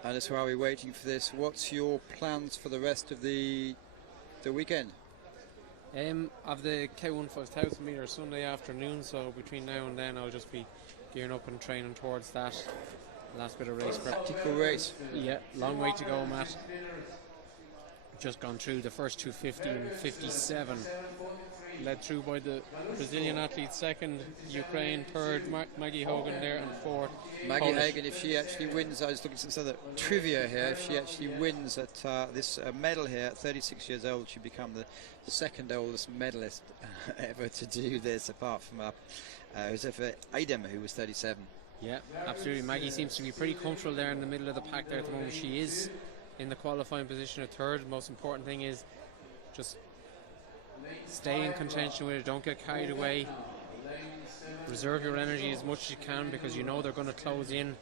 And as while we're waiting for this, what's your plans for the rest of the weekend? Of the K1 5000 metre Sunday afternoon, so between now and then I'll just be gearing up and training towards that last bit of race prep. Tactical race. Yeah, long way to go, Matt. Just gone through the first 250 and 57. Led through by the Brazilian athlete second, Ukraine third, Maggie Hogan there, and fourth. Maggie Hogan, if she actually wins, I was looking at some other trivia here, if she actually wins at this medal here at 36 years old, she'd become the second oldest medalist ever to do this, apart from Josefa Eidem, who was 37. Yeah, absolutely. Maggie seems to be pretty comfortable there in the middle of the pack there at the moment. She is in the qualifying position at third. The most important thing is just stay in contention with it, don't get carried away, reserve your energy as much as you can, because you know they're going to close in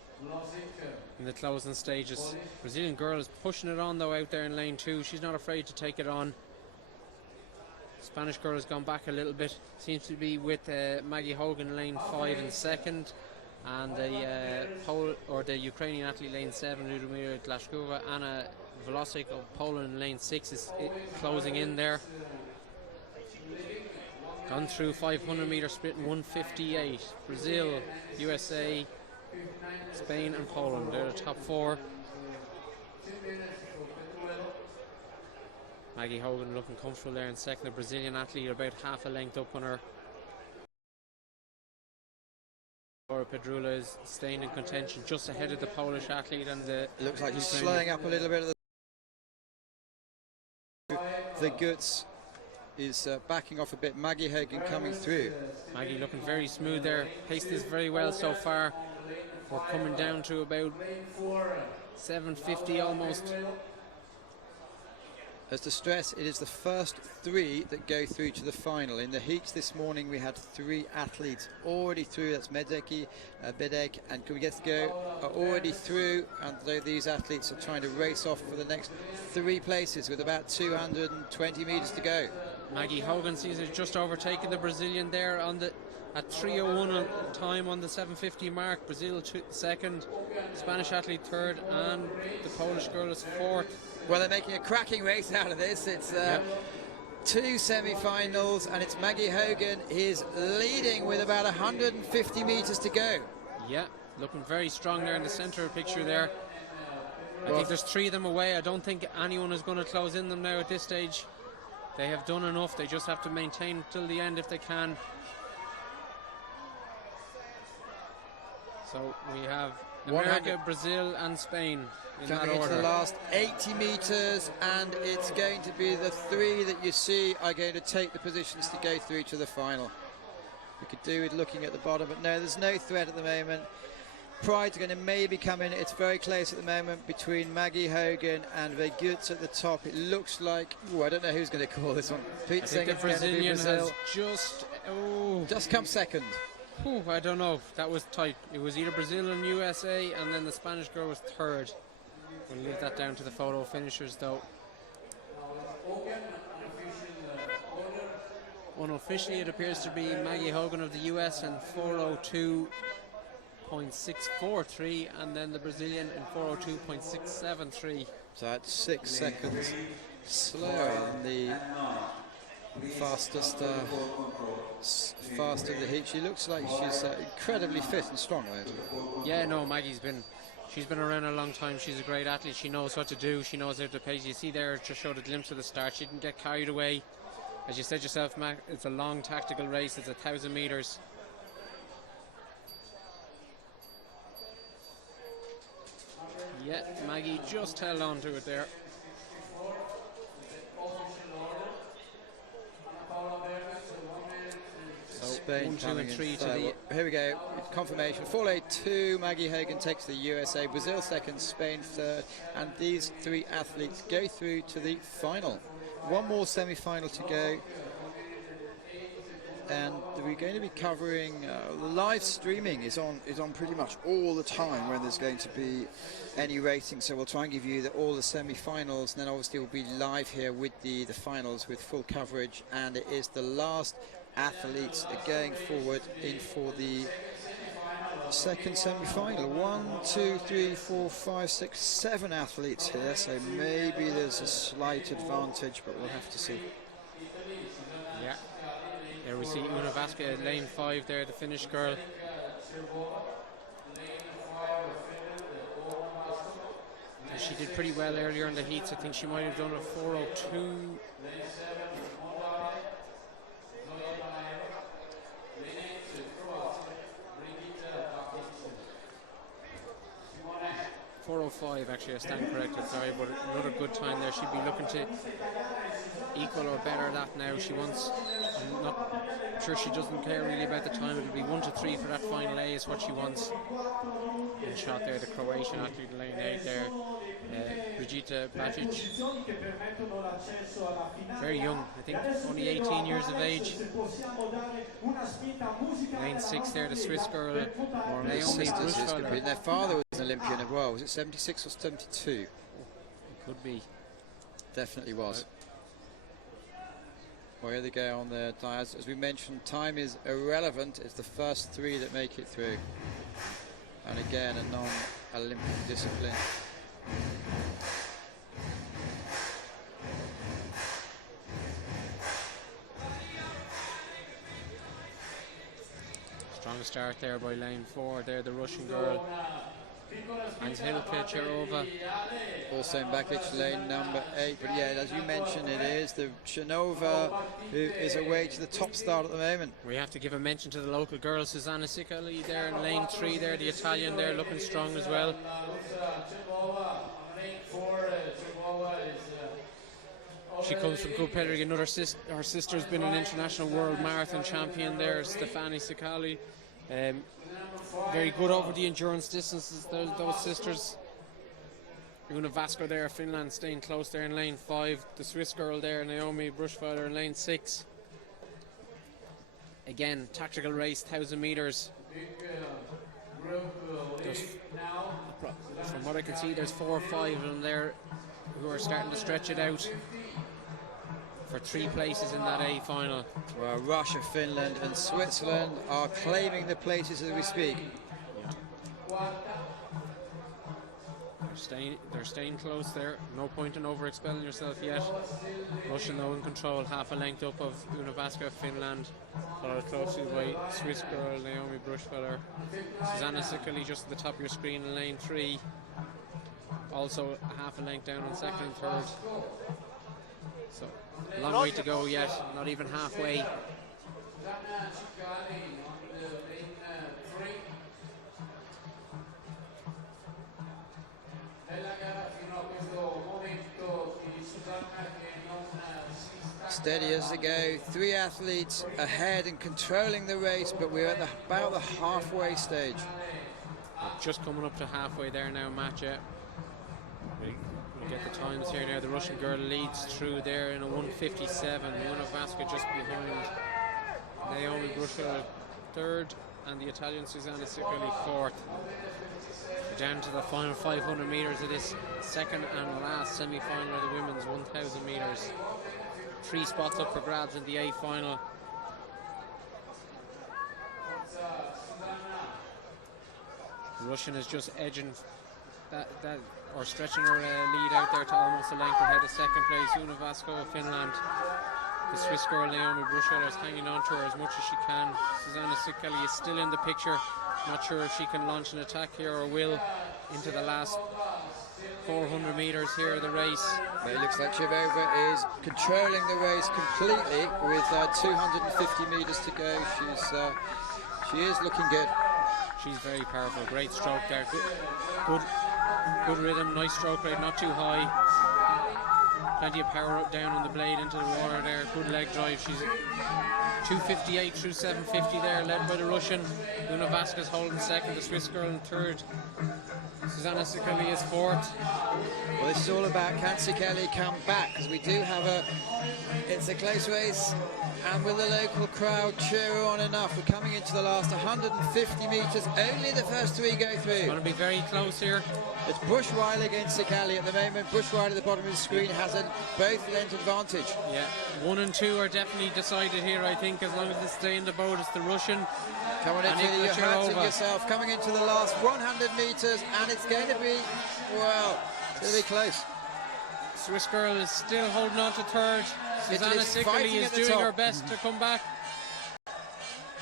the closing stages. Brazilian girl is pushing it on though out there in lane 2. She's not afraid to take it on. Spanish girl has gone back a little bit, seems to be with Maggie Hogan lane 5 in second, and the Ukrainian athlete lane 7, Ludmila Glashkova. Anna Volosi of Poland lane 6 is closing in there. Gone through 500 metre sprint in 1:58. Brazil, USA, Spain and Poland, they're the top 4. Maggie Hogan looking comfortable there in second. The Brazilian athlete about half a length up on her. Laura Pedrula is staying in contention just ahead of the Polish athlete and the... It looks like he's slowing up a little bit. The Guts is backing off a bit. Maggie Hagen coming through. Maggie looking very smooth there. Paced this very well so far. We're coming down to about 7:50 almost. As to stress, it is the first 3 that go through to the final. In the heats this morning, we had 3 athletes already through. That's Medeki, Bedek, and Kubigetsko are already through. And these athletes are trying to race off for the next 3 places with about 220 meters to go. Maggie Hogan sees it just overtaking the Brazilian there on the at 3:01 time on the 7:50 mark. Brazil second, Spanish athlete third, and the Polish girl is fourth. Well, they're making a cracking race out of this. It's 2 semi-finals, and it's Maggie Hogan is leading with about 150 meters to go. Yeah, looking very strong there in the center of the picture there. I think there's 3 of them away. I don't think anyone is going to close in them now at this stage. They have done enough. They just have to maintain till the end if they can. So we have America, Brazil and Spain in that coming into order. the last 80 meters, and it's going to be the 3 that you see are going to take the positions to go through to the final. We could do with looking at the bottom, but no, there's no threat at the moment. Pride's going to maybe come in. It's very close at the moment between Maggie Hogan and Veguts at the top. It looks like, I don't know who's going to call this one. Pete saying the it's going to be Brazilian Brazil. has Just come second. I don't know. That was tight. It was either Brazil and USA, and then the Spanish girl was third. We'll leave that down to the photo finishers, though. Unofficially, it appears to be Maggie Hogan of the US in 4:02.643, and then the Brazilian in 4:02.673. So that's 6 seconds slower than the fastest fast of the heat. She looks like she's incredibly fit and strong though. Yeah, no, she's been around a long time. She's a great athlete. She knows what to do. She knows how to pace. You see there, just showed a glimpse of the start. She didn't get carried away. As you said yourself, Mac, it's a long tactical race. It's 1,000 meters. Yeah, Maggie just held on to it there. Spain 1, 2 coming and in 3 to third. the... Well, here we go. Confirmation. 4:02. Maggie Hagen takes the USA. Brazil second. Spain third. And these 3 athletes go through to the final. One more semi-final to go. And we're going to be covering live streaming is on pretty much all the time when there's going to be any racing. So we'll try and give you all the semi-finals, and then obviously we'll be live here with the finals with full coverage. And it is the last athletes are going forward in for the second semi-final. 1, 2, 3, 4, 5, 6, 7 athletes here, so maybe there's a slight advantage, but we'll have to see. Yeah, there we see Una Vasca at lane 5 there, the Finnish girl. And she did pretty well earlier in the heats. I think she might have done a 4:02. 4:05 actually, I stand corrected, sorry, but another good time there. She'd be looking to equal or better that now. She wants, I'm not sure, she doesn't care really about the time. It'll be 1 to 3 for that final A is what she wants. Good shot there, the Croatian athlete in lane 8 there, Brigita Bacic. Very young, I think only 18 years of age. Lane 6 there, the Swiss girl, Naomi Bruschweiler. Their father was an Olympian as well. Was it 76 or 72? It could be. Definitely was. Well, here they go on the dials. As we mentioned, time is irrelevant. It's the first 3 that make it through. And again, a non-Olympic discipline. Strong start there by lane 4. There, the Russian girl. Angelika Cherova. Also in Bakic, lane number 8. But yeah, as you mentioned, it is the Shanova, who is away to the top start at the moment. We have to give a mention to the local girl, Susanna Sicali there in lane 3 there, the Italian there looking strong as well. She comes from good pedigree. Her sister's been an international world marathon champion there, Stefani Sicali. Very good over the endurance distances, those sisters. Una Vasco there, Finland, staying close there in lane 5. The Swiss girl there, Naomi Bruschweiler, in lane 6. Again, tactical race, 1,000 metres. From what I can see, there's 4 or 5 of them there who are starting to stretch it out for 3 places in that A final. Well, Russia, Finland and Switzerland are claiming the places as we speak. They're staying close there. No point in over-expelling yourself yet. Russia though in control, half a length up of Una Vasco, Finland, followed closely by Swiss girl Naomi Bruschweiler. Susanna Sicali just at the top of your screen in lane 3. Also half a length down on second and third. So a long way to go yet, not even halfway. Steady as they go, 3 athletes ahead and controlling the race, but we're at about the halfway stage. Just coming up to halfway there now, Matt. Yeah. We'll get the times here now. The Russian girl leads through there in a 1:57. Una Vasco just behind. Naomi Bruschweiler third, and the Italian Susanna Sicali fourth. Down to the final 500 metres of this second and last semi-final of the women's 1,000 metres. 3 spots up for grabs in the A final. The Russian is just edging that or stretching her lead out there to almost a length ahead of second place. Una Vasco of Finland. The Swiss girl Naomi Bruschweiler is hanging on to her as much as she can. Susanna Sicali is still in the picture. Not sure if she can launch an attack here or will into the last 400 metres here of the race. But it looks like Chivova is controlling the race completely with 250 metres to go. She is looking good. She's very powerful. Great stroke there. Good rhythm. Nice stroke rate. Not too high. Plenty of power up down on the blade into the water there. Good leg drive. She's 258 through 750 there, led by the Russian. Una Vasquez holding second. The Swiss girl in third. Susanna Sicali is fourth. Well, this is all about can Sicali come back, because we do have it's a close race, and will the local crowd cheer on enough? We're coming into the last 150 metres, only the first 3 go through. It's going to be very close here. It's Bruschweiler against Sicali at the moment. Bruschweiler at the bottom of the screen has a both length advantage. Yeah, 1 and 2 are definitely decided here, I think, as long as they stay in the boat. It's the Russian. Come on into your hands of yourself, coming into the last 100 metres, and it's going to be, well, it's going to be close. Swiss girl is still holding on to third. Susanna Sicali is doing her best to come back.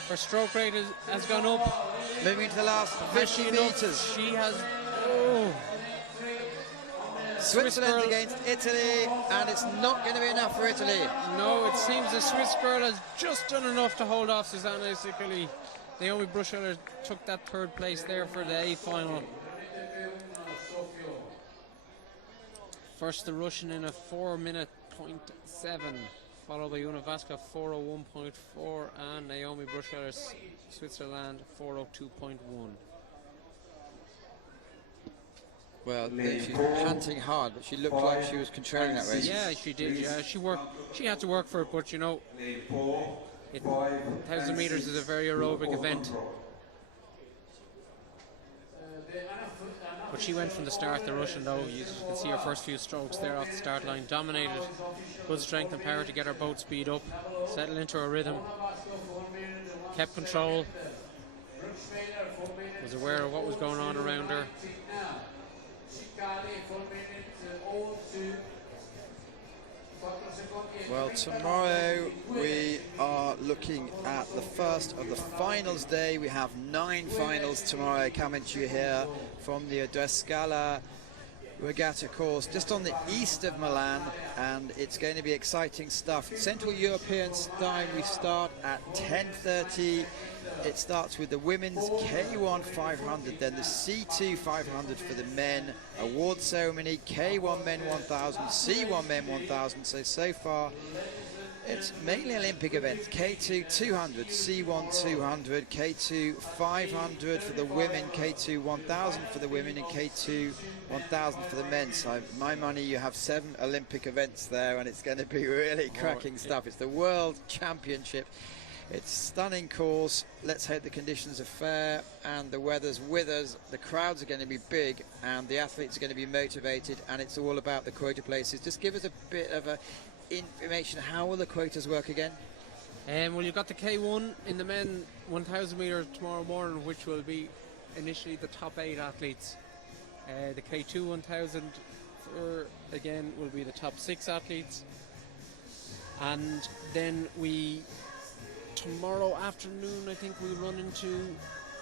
Her stroke rate has gone up. Moving into the last 50 metres. She has... Switzerland against Italy, and it's not going to be enough for Italy. No, it seems the Swiss girl has just done enough to hold off Susanna Sicali. Naomi Bruschweiler took that third place there for the A final. First the Russian in a 4:07, followed by Una Vasco 4:01.4, and Naomi Bruschweiler Switzerland 4:02.1. Well, she's hunting hard, but she looked like she was controlling that race. Yeah, she did. Yeah, she had to work for it, but you know, 1,000 metres is a very aerobic event. But she went from the start, the Russian though. You can see her first few strokes there off the start line. Dominated. Good strength and power to get her boat speed up. Settle into her rhythm. Kept control. Was aware of what was going on around her. Well, tomorrow we are looking at the first of the finals day. We have 9 finals tomorrow coming to you here from the Adrescala regatta course just on the east of Milan, and it's going to be exciting stuff. Central European time, we start at 10:30. It starts with the women's K1 500, then the C2 500 for the men, award ceremony, K1 men 1000, C1 men 1000. So far it's mainly Olympic events. K2 200, C1 200, K2 500 for the women, K2 1000 for the women, and K2 1000 for the men. So my money, you have 7 Olympic events there, and it's going to be really cracking stuff. It's the World Championship. It's stunning course. Let's hope the conditions are fair and the weather's with us. The crowds are going to be big and the athletes are going to be motivated, and it's all about the quota places. Just give us a bit of information. How will the quotas work again? Well, you've got the K1 in the men 1,000 metres tomorrow morning, which will be initially the top 8 athletes. The K2 1000 again will be the top 6 athletes, and then tomorrow afternoon I think we run into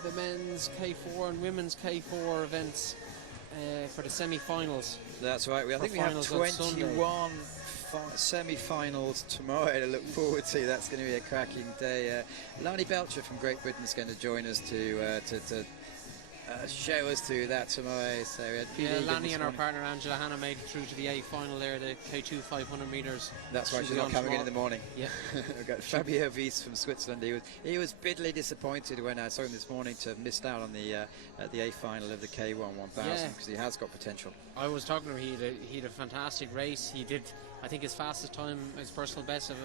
the men's K4 and women's K4 events for the semi-finals. That's right. I think we have 21 semi-finals tomorrow to look forward to. That's going to be a cracking day. Lani Belcher from Great Britain is going to join us to show us through that tomorrow. So Lani and our partner Angela Hanna made it through to the A final there, the K2 500 metres. That's why she's not coming in the morning. Yeah. We've got Fabio Wies from Switzerland. He was bitterly disappointed when I saw him this morning to have missed out on the at the A final of the K1 1000, because he has got potential. I was talking to him. He had a fantastic race. He did, I think, his fastest time, his personal best of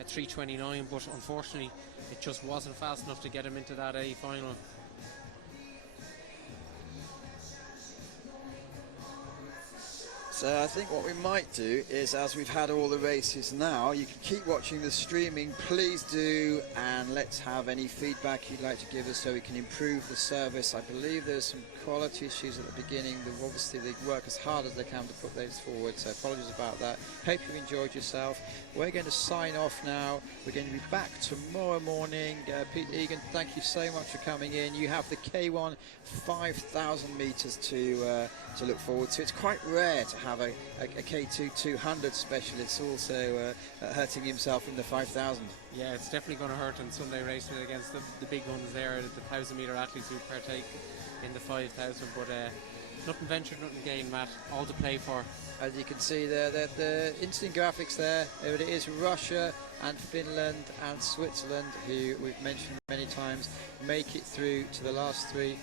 a 3:29, but unfortunately it just wasn't fast enough to get him into that A final. So I think what we might do is, as we've had all the races now, you can keep watching the streaming, please do, and let's have any feedback you'd like to give us so we can improve the service. I believe there's some quality issues at the beginning. Obviously they work as hard as they can to put those forward, so apologies about that. Hope you enjoyed yourself. We're going to sign off now. We're going to be back tomorrow morning. Pete Egan, thank you so much for coming in. You have the K1 5,000 metres to look forward to. It's quite rare to have a K2 200 specialist also hurting himself in the 5,000. Yeah, it's definitely going to hurt on Sunday racing against the big ones there, the 1,000 metre athletes who partake in the 5,000. But nothing ventured, nothing gained, Matt. All to play for. As you can see there, the instant graphics there, it is Russia and Finland and Switzerland, who we've mentioned many times, make it through to the last 3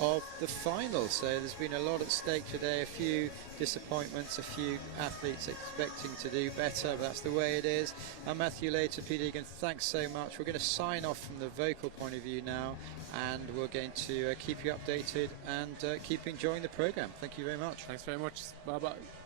of the final. So there's been a lot at stake today, a few disappointments, a few athletes expecting to do better, but that's the way it is. I'm Matthew Later, Pete Egan, thanks so much. We're going to sign off from the vocal point of view now, and we're going to keep you updated and keep enjoying the programme. Thank you very much. Thanks very much. Bye-bye.